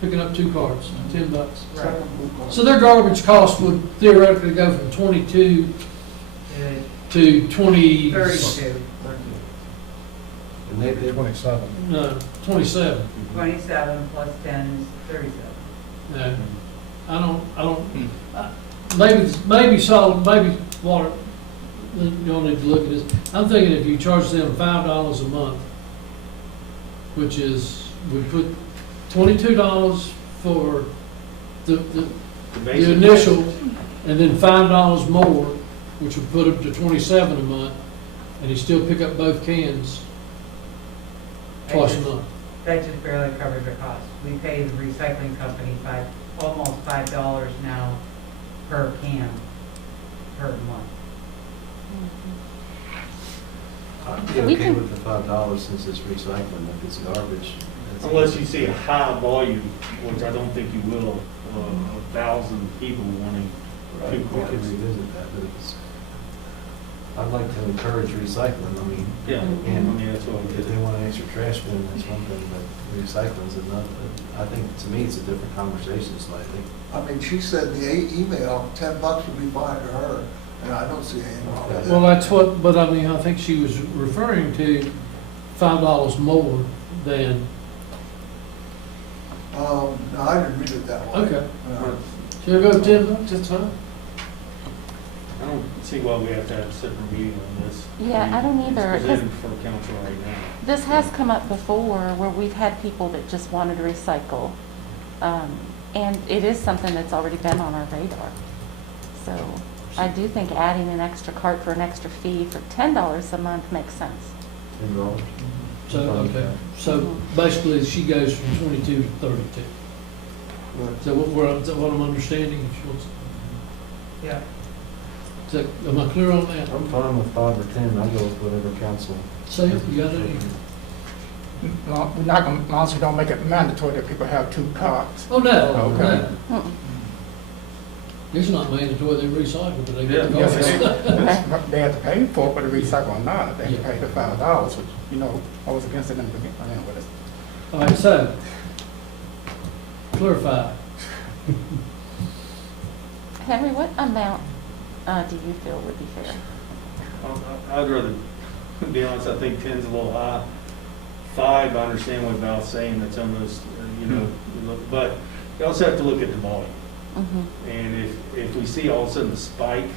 Picking up 2 carts, $10. right. So their garbage cost would theoretically go from 22 to 20. 32. And they 27. No, 27. 27 plus 10 is 37. No, I don't, maybe solid, maybe water, y'all need to look at this. I'm thinking if you charge them $5 a month, which is, we put $22 for the initial, and then $5 more, which would put them to $27 a month, and you still pick up both cans twice a month. That just barely covers the cost. We pay the recycling company almost $5 now per can per month. I'd be We okay can- with the $5 since it's recycling, if it's garbage. that's- Unless you see a high volume, which I don't think you will, 1,000 people wanting Right, two we carts. could revisit that, but it's, I'd like to encourage recycling, I mean. Yeah, I And mean, that's what I'm if getting. they want an extra trash bin, that's one thing, but recycling's another. I think, to me, it's a different conversation slightly. I mean, she said the email, $10 would be fine to her, and I don't see anything wrong with Well, it. that's what, but I mean, I think she was referring to $5 more than, No, I didn't read it that way. okay. Uh, Should I go $10? That's fine. I don't see why we have to have a separate meeting on this. Yeah, I don't either, It's 'cause- presented for council right now. This has come up before where we've had people that just wanted to recycle. And it is something that's already been on our radar. So I do think adding an extra cart for an extra fee for $10 a month makes sense. $10. So, okay, so basically she goes from 22 to 32. Is that what I'm understanding? Yeah. Am I clear on that? I'm fine with 5 or 10, I'll go with whatever council. Sam, you got any? No, we're not gonna, as long as we don't make it mandatory that people have 2 carts. Oh, no, Okay. no. It's not mandatory they recycle, but they get the Yes, garbage. it is. They have to pay for it, but the recycle or not, they have to pay the $5, which, you know, I was against it in the beginning, but it's. All right, so, clarify. Henry, what amount do you feel would be fair? I'd rather, to be honest, I think 10's a little high. 5, I understand what Val's saying, that's almost, but you also have to look at the volume. Mhm. And if we see all of a sudden a spike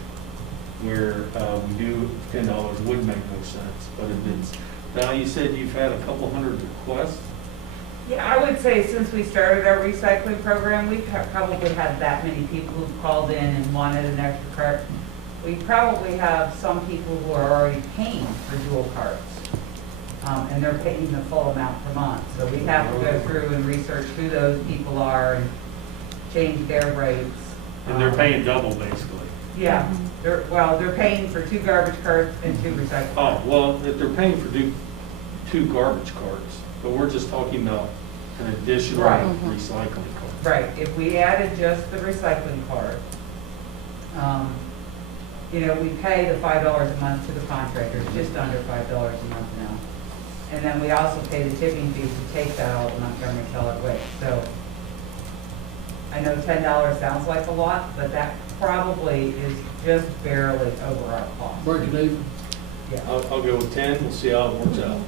where we do $10 would make more sense. But if it's, Val, you said you've had a couple hundred requests? Yeah, I would say since we started our recycling program, we've probably had that many people who've called in and wanted an extra cart. We probably have some people who are already paying for dual carts. And they're paying the full amount per month. So we have to go through and research who those people are and change their rates. And they're paying double, basically. Yeah, they're paying for 2 garbage carts and 2 recycling. Oh, well, if they're paying for 2 garbage carts, but we're just talking about an additional Right. recycling cart. Right, if we added just the recycling cart, we pay the $5 a month to the contractors, just under $5 a month now. And then we also pay the tipping fees to take that out of Montgomery solid waste. So I know $10 sounds like a lot, but that probably is just barely over our cost. Break it even. Yeah. I'll go with 10, we'll see how it works out.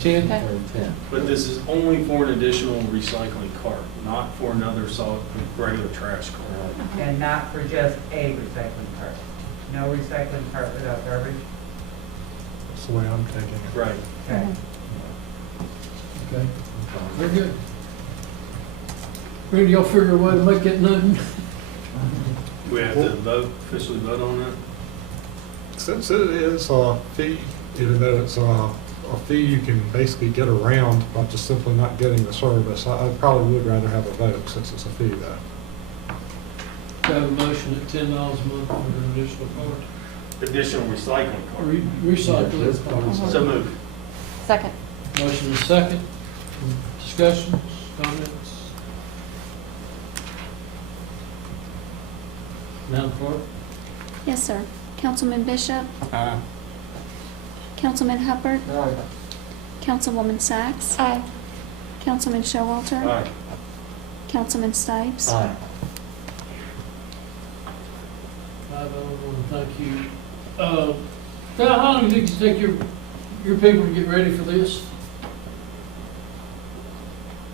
10? Okay. Or 10. But this is only for an additional recycling cart, not for another solid, regular trash cart. And not for just a recycling cart. No recycling cart without garbage. That's the way I'm taking it. Right. Okay. Okay, very good. Randy, y'all figure a way to make it known? Do we have to officially vote on that? Since it is a fee, even though it's a fee you can basically get around by just simply not getting the service, I probably would rather have a vote since it's a fee though. Do I have a motion at $10 a month for an additional cart? Additional recycling cart. Recycle. So move. Second. Motion is second. Discussions, comments? Madam Clerk? Yes, sir. Councilman Bishop, Councilman Hubbard, Councilwoman Sacks, Aye. Councilman Showalter, Aye. Councilman Stipes. Aye. 5-0, thank you. Val, how long did it take your people to get ready for this?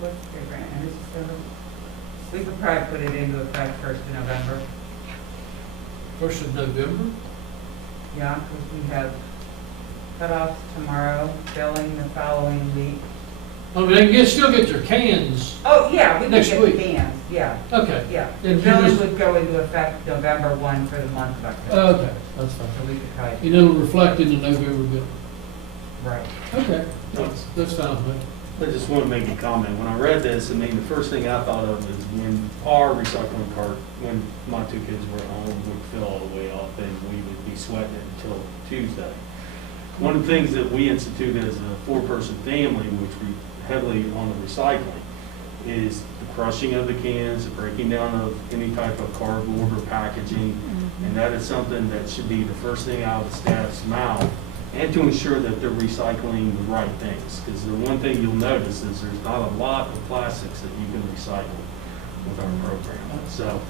What's the grant? And this is we could probably put it into effect 1st of November. 1st of November? Yeah, because we have cutoffs tomorrow, billing the following week. I mean, they can still get their cans. Oh, yeah, we can Next get week. the cans, yeah. Okay. Yeah, the And you billing just- would go into effect November 1 for the month of October. Okay, that's fine. So we could try it. And it'll reflect in the November bill. Right. Okay, that's fine, man. I just want to make a comment. When I read this, I mean, the first thing I thought of is when our recycling cart, when my 2 kids were at home, would fill all the way up and we would be sweating it until Tuesday. One of the things that we institute as a four-person family, which we heavily on the recycling, is the crushing of the cans, the breaking down of any type of cardboard or packaging. And that is something that should be the first thing out of the staff's mouth, and to ensure that they're recycling the right things. Because the one thing you'll notice is there's not a lot of plastics that you can recycle with our program. So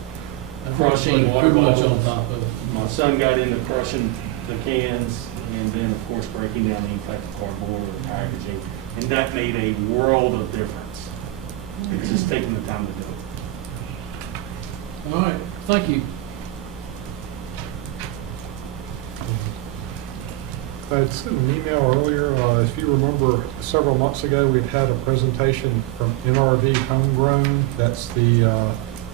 crushing, water Pretty much on bottles. top of it. My son got into crushing the cans, and then, of course, breaking down any type of cardboard or packaging. And that made a world of difference. It's just taking the time to do it. All right, thank you. I had sent an email earlier. If you remember, several months ago, we'd had a presentation from NRV Homegrown. That's the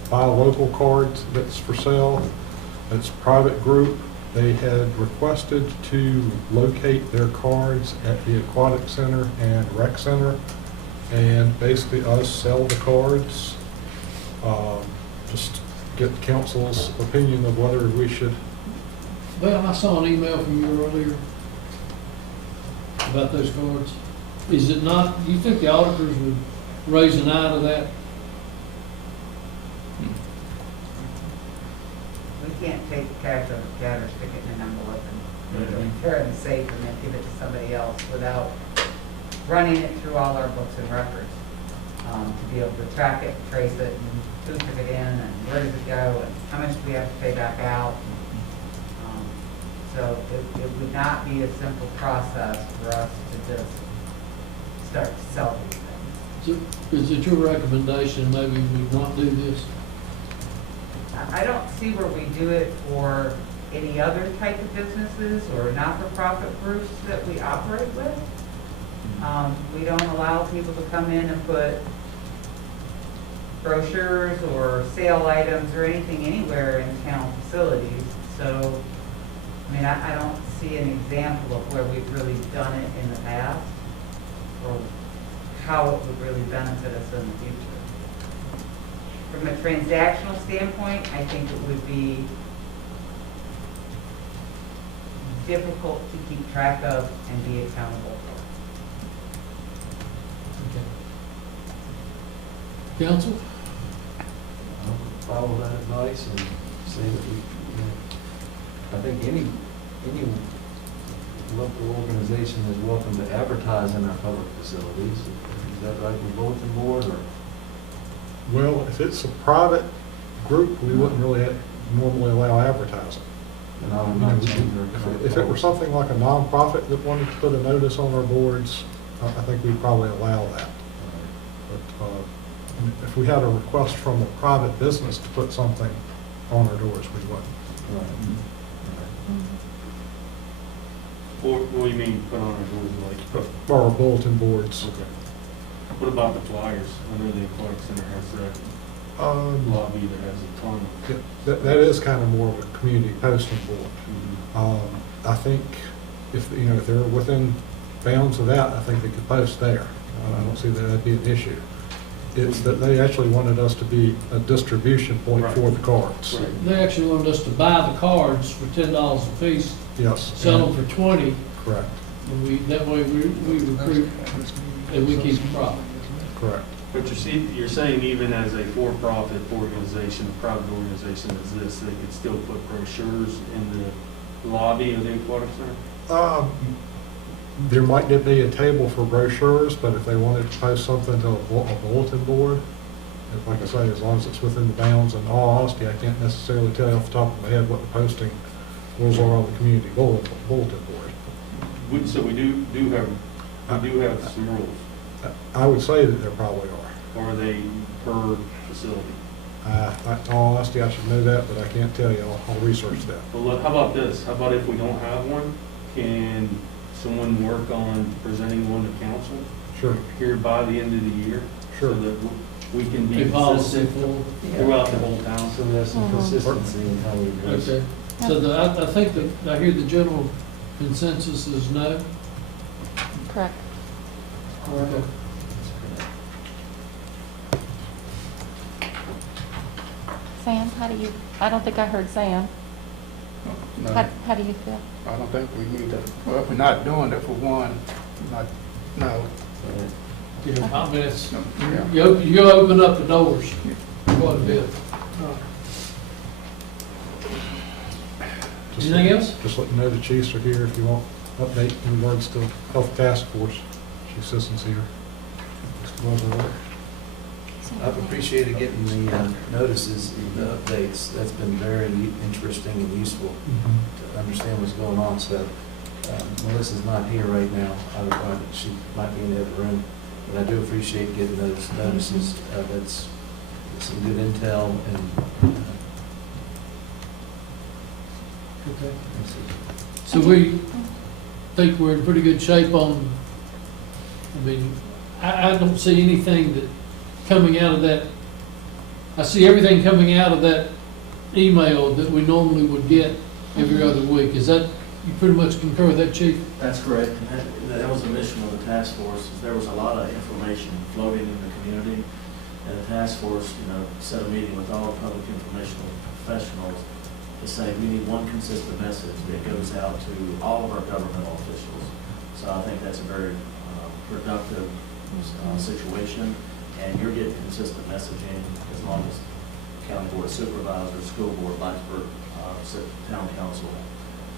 buy local card that's for sale. It's a private group. They had requested to locate their cards at the Aquatic Center and Rec Center, and basically us sell the cards. Just get council's opinion of whether we should. Well, I saw an email from you earlier about those cards. Is it not, do you think the auditors would raise an eye to that? We can't take cash out of the counter, stick it in an envelope and tear it in safe and then give it to somebody else without running it through all our books and records. To be able to track it, trace it, and who took it in, and where does it go, and how much do we have to pay back out. So it would not be a simple process for us to just start to sell these things. So, is it your recommendation maybe we not do this? I don't see where we do it for any other type of businesses or not-for-profit groups that we operate with. We don't allow people to come in and put brochures or sale items or anything anywhere in town facilities. So, I mean, I don't see an example of where we've really done it in the past or how it would really benefit us in the future. From a transactional standpoint, I think it would be difficult to keep track of and be accountable for. Counsel? Follow that advice and say that we, I think any local organization is welcome to advertise in our public facilities. Is that right, the bulletin board, or? Well, if it's a private group, we wouldn't really normally allow advertising. And I would not change our current If it were policy. something like a nonprofit that wanted to put a notice on our boards, I think we'd probably allow that. But if we had a request from a private business to put something on our doors, we wouldn't. What do you mean, put on our doors, like? Or our bulletin boards. Okay. What about the flyers? I know the Aquatic Center has that lobby that has a ton of. Yeah, that is kind of more of a community posting board. I think if they're within bounds of that, I think they could post there. I don't see that that'd be an issue. It's that they actually wanted us to be a distribution point for the cards. They actually wanted us to buy the cards for $10 a piece. Yes. Sell them for 20. Correct. And that way we recruit and we keep the profit. Correct. But you're saying even as a for-profit organization, a private organization as this, they could still put brochures in the lobby of the Aquatic Center? There might be a table for brochures, but if they wanted to post something to a bulletin board, like I say, as long as it's within the bounds, in all honesty, I can't necessarily tell you off the top of my head what the posting rules are on the community bulletin board. So we do have some rules. I would say that there probably are. Or are they per facility? In all honesty, I should know that, but I can't tell you. I'll research that. Well, how about this? How about if we don't have one, can someone work on presenting one to council? Sure. Here by the end of the year? Sure. So that we can be A policy consistent throughout the whole town. So there's some consistency in how we address it. Okay. So I think that, I hear the general consensus is no? Correct. Okay. Sam, how do you, I don't think I heard Sam. No. How do you feel? I don't think we need to, well, if we're not doing it for one, not, no. Yeah, I mean, it's, Yeah. you open up the doors quite a bit. Anything else? Just let you know the chiefs are here if you want update in regards to Health Task Force. Chief Sisson's here. Mr. Weatherly. I've appreciated getting the notices and the updates. That's been very interesting and useful to understand what's going on. So Melissa's not here right now. I would find that she might be in the other room. But I do appreciate getting those notices. That's some good intel and Okay. So we think we're in pretty good shape on, I mean, I don't see anything that coming out of that, I see everything coming out of that email that we normally would get every other week. Is that, you pretty much concur with that, Chief? That's correct. And that was the mission of the task force. Is there was a lot of information floating in the community, and the task force, set a meeting with all public informational professionals to say we need one consistent message that goes out to all of our governmental officials. So I think that's a very productive situation, and you're getting consistent messaging as long as County Board of Supervisors, School Board, Blacksburg, Town Council.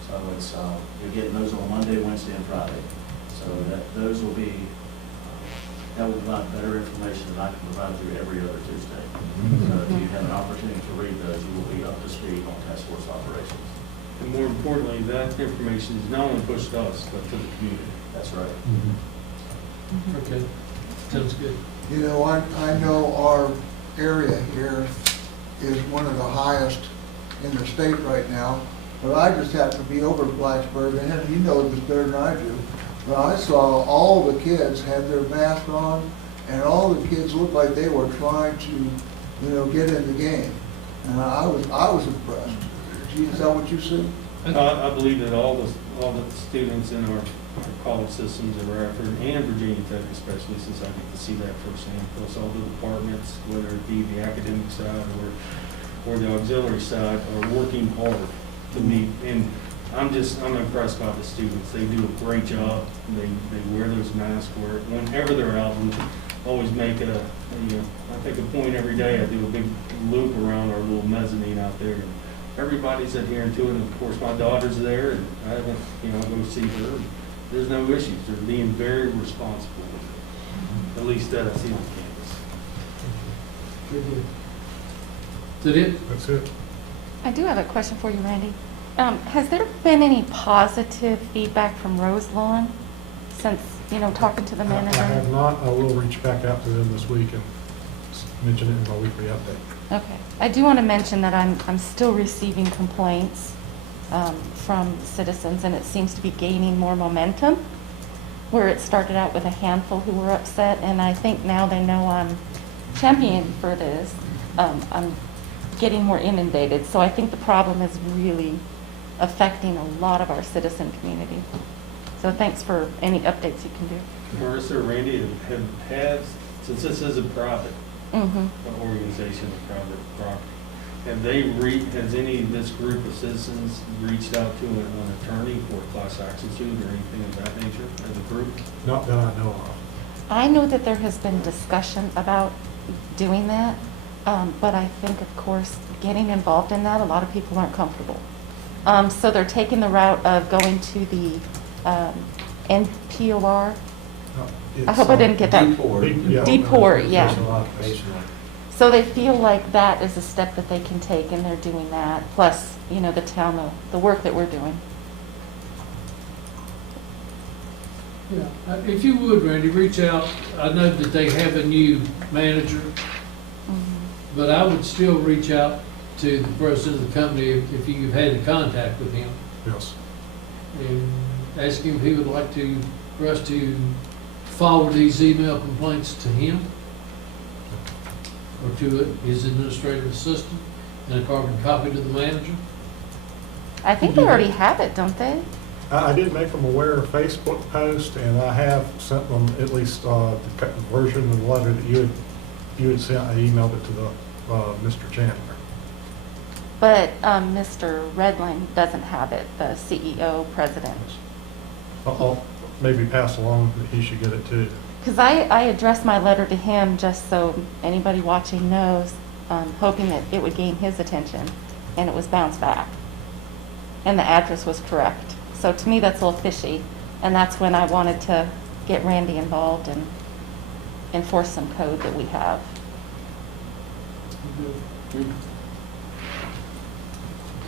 So it's you're getting those on Monday, Wednesday, and Friday. So those will be that will provide better information than I can provide you every other Tuesday. So if you have an opportunity to read those, you will be up to speed on task force operations. And more importantly, that information is not only pushed to us, but to the community. That's right. Okay, sounds good. You know, I know our area here is one of the highest in the state right now, but I just happen to be over at Blacksburg, and you know this better than I do, but I saw all the kids had their mask on, and all the kids looked like they were trying to, get in the game. And I was impressed. Gee, is that what you see? I believe that all the students in our college systems of Radford and Virginia Tech especially, since I get to see that firsthand, plus all the departments, whether it be the academic side or the auxiliary side, are working hard to meet. And I'm impressed by the students. They do a great job. They wear those masks whenever they're out. And always make I take a point every day. I do a big loop around our little mezzanine out there. And everybody's adhering to it. And of course, my daughter's there, and I haven't, I go see her. There's no issues. They're being very responsible with it. At least that I see on campus. Good. Is that it? That's it. I do have a question for you, Randy. Has there been any positive feedback from Roselawn since, talking to the manager? I have not. I will reach back out to them this week and mention it in my weekly update. Okay. I do want to mention that I'm still receiving complaints from citizens, and it seems to be gaining more momentum, where it started out with a handful who were upset, and I think now they know I'm championing for this. I'm getting more inundated, so I think the problem is really affecting a lot of our citizen community. So thanks for any updates you can do. Marissa or Randy have since this is a private organization, a private property, has any of this group of citizens reached out to an attorney for a class action suit or anything of that nature as a group? Not that I know of. I know that there has been discussion about doing that, but I think, of course, getting involved in that, a lot of people aren't comfortable. So they're taking the route of going to the NPOR. I hope I didn't get that. DPOR, yeah. So they feel like that is a step that they can take, and they're doing that. Plus, the town, the work that we're doing. Yeah, if you would, Randy, reach out. I know that they have a new manager, but I would still reach out to the president of the company if you've had contact with him. Yes. And ask him if he would like for us to forward these email complaints to him or to his administrative assistant and a carbon copy to the manager. I think they already have it, don't they? I did make them aware of a Facebook post, and I have sent them at least the version of the letter that you had sent. I emailed it to the Mr. Chandler. But Mr. Redling doesn't have it, the CEO, president. I'll maybe pass along that he should get it too. Because I addressed my letter to him just so anybody watching knows, hoping that it would gain his attention, and it was bounced back. And the address was correct. So to me, that's a little fishy, and that's when I wanted to get Randy involved and enforce some code that we have.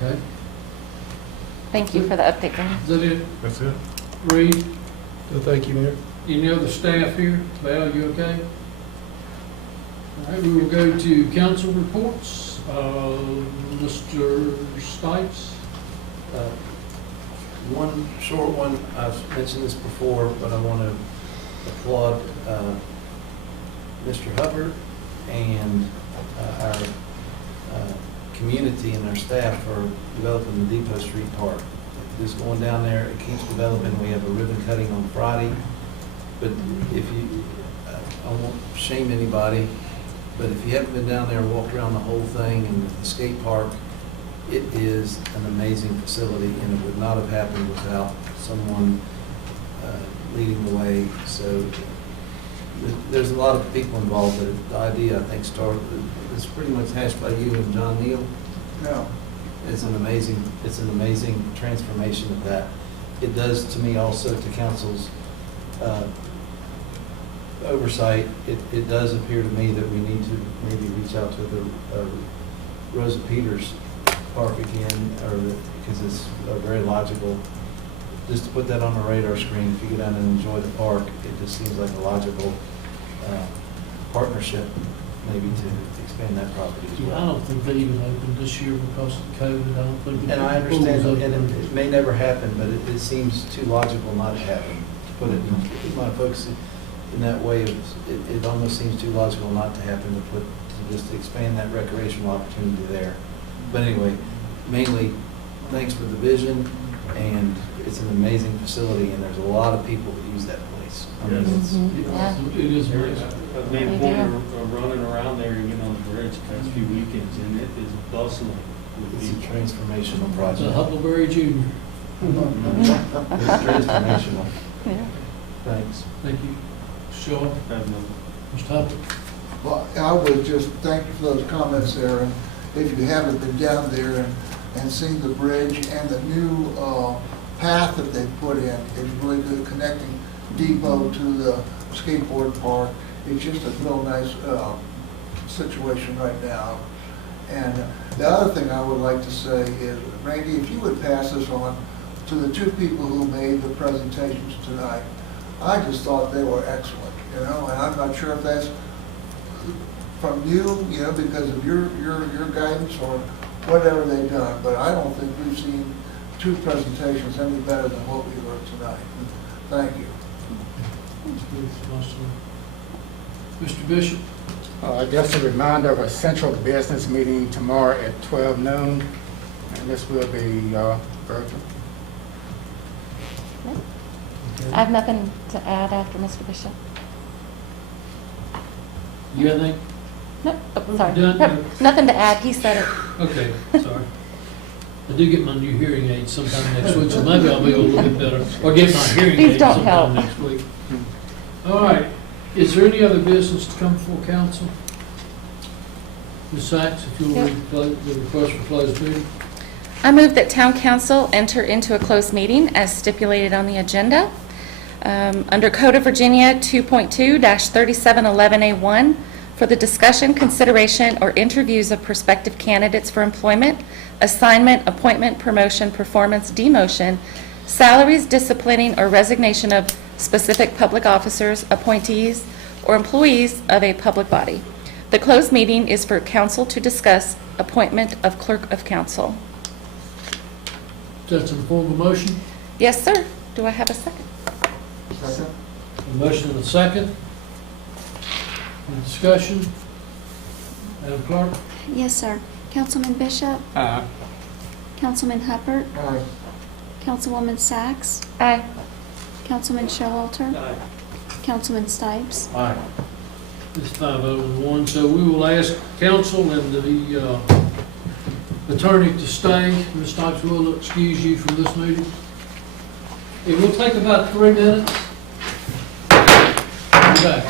Okay, Thank you for the update, Randy. is that it? That's it. Reed, Thank you, Mayor. any other staff here? Val, you okay? All right, we will go to council reports. Mr. Stipes? One short one, I've mentioned this before, but I want to applaud Mr. Hubbard and our community and our staff for developing the Depot Street Park. Just going down there, it keeps developing. We have a ribbon cutting on Friday. But if you, I won't shame anybody, but if you haven't been down there and walked around the whole thing and the skate park, it is an amazing facility, and it would not have happened without someone leading the way. So there's a lot of people involved, but the idea, I think, started, it's pretty much hashed by you and John Neal. Yeah. It's an amazing transformation of that. It does, to me, also to council's oversight, it does appear to me that we need to maybe reach out to the Rosa Peters Park again, because it's very logical. Just to put that on the radar screen, if you go down and enjoy the park, it just seems like a logical partnership, maybe to expand that property as well. Yeah, I don't think they even opened this year because of COVID. I don't think. And I understand, and it may never happen, but it seems too logical not to happen. To put it, my folks, in that way, it almost seems too logical not to happen to just expand that recreational opportunity there. But anyway, mainly, thanks for the vision, and it's an amazing facility, and there's a lot of people that use that place. I mean, It is very. I've made a point of running around there and getting on the bridge the past few weekends, and it is bustling with It's a people. transformational The project. Huckleberry Junior. It's transformational. Yeah. Thanks. Thank you. Shaw, I have no- Mr. Hubbard. Well, I would just thank you for those comments there, and if you haven't been down there and seen the bridge and the new path that they put in, is really good, connecting Depot to the skateboard park. It's just a real nice situation right now. And the other thing I would like to say is, Randy, if you would pass this on to the two people who made the presentations tonight, I just thought they were excellent, and I'm not sure if that's from you, because of your guidance or whatever they've done, but I don't think we've seen two presentations any better than what we heard tonight. Thank you. Mr. Bishop? Just a reminder of a central business meeting tomorrow at 12 noon, and this will be virtual. I have nothing to add after Mr. Bishop. You got anything? Nope, oh, sorry. Done? Nope, nothing to add, he said it. Okay, sorry. I do get my new hearing aids sometime next week, so maybe I'll be a little bit better, or get my hearing These aids don't sometime help. next week. All right, is there any other business to come before council? Ms. Sachs, if you'll Yep. read the request for closed meeting. I move that town council enter into a closed meeting as stipulated on the agenda. Under Code of Virginia 2.2-3711A1 for the discussion, consideration, or interviews of prospective candidates for employment, assignment, appointment, promotion, performance, demotion, salaries, disciplining, or resignation of specific public officers, appointees, or employees of a public body. The closed meeting is for council to discuss appointment of clerk of council. That's in the form of a motion. Yes, sir. Do I have a second? Second. A motion and a second. Any discussion? Madam Clerk? Yes, sir. Councilman Bishop? Councilman Hubbard? Aye. Councilwoman Sachs? Aye. Councilman Showalter? Aye. Councilman Stipes? Aye. It's 5-0-1, so we will ask council and the attorney to stay. Ms. Stipes will excuse you from this meeting. It will take about 3 minutes. Be back.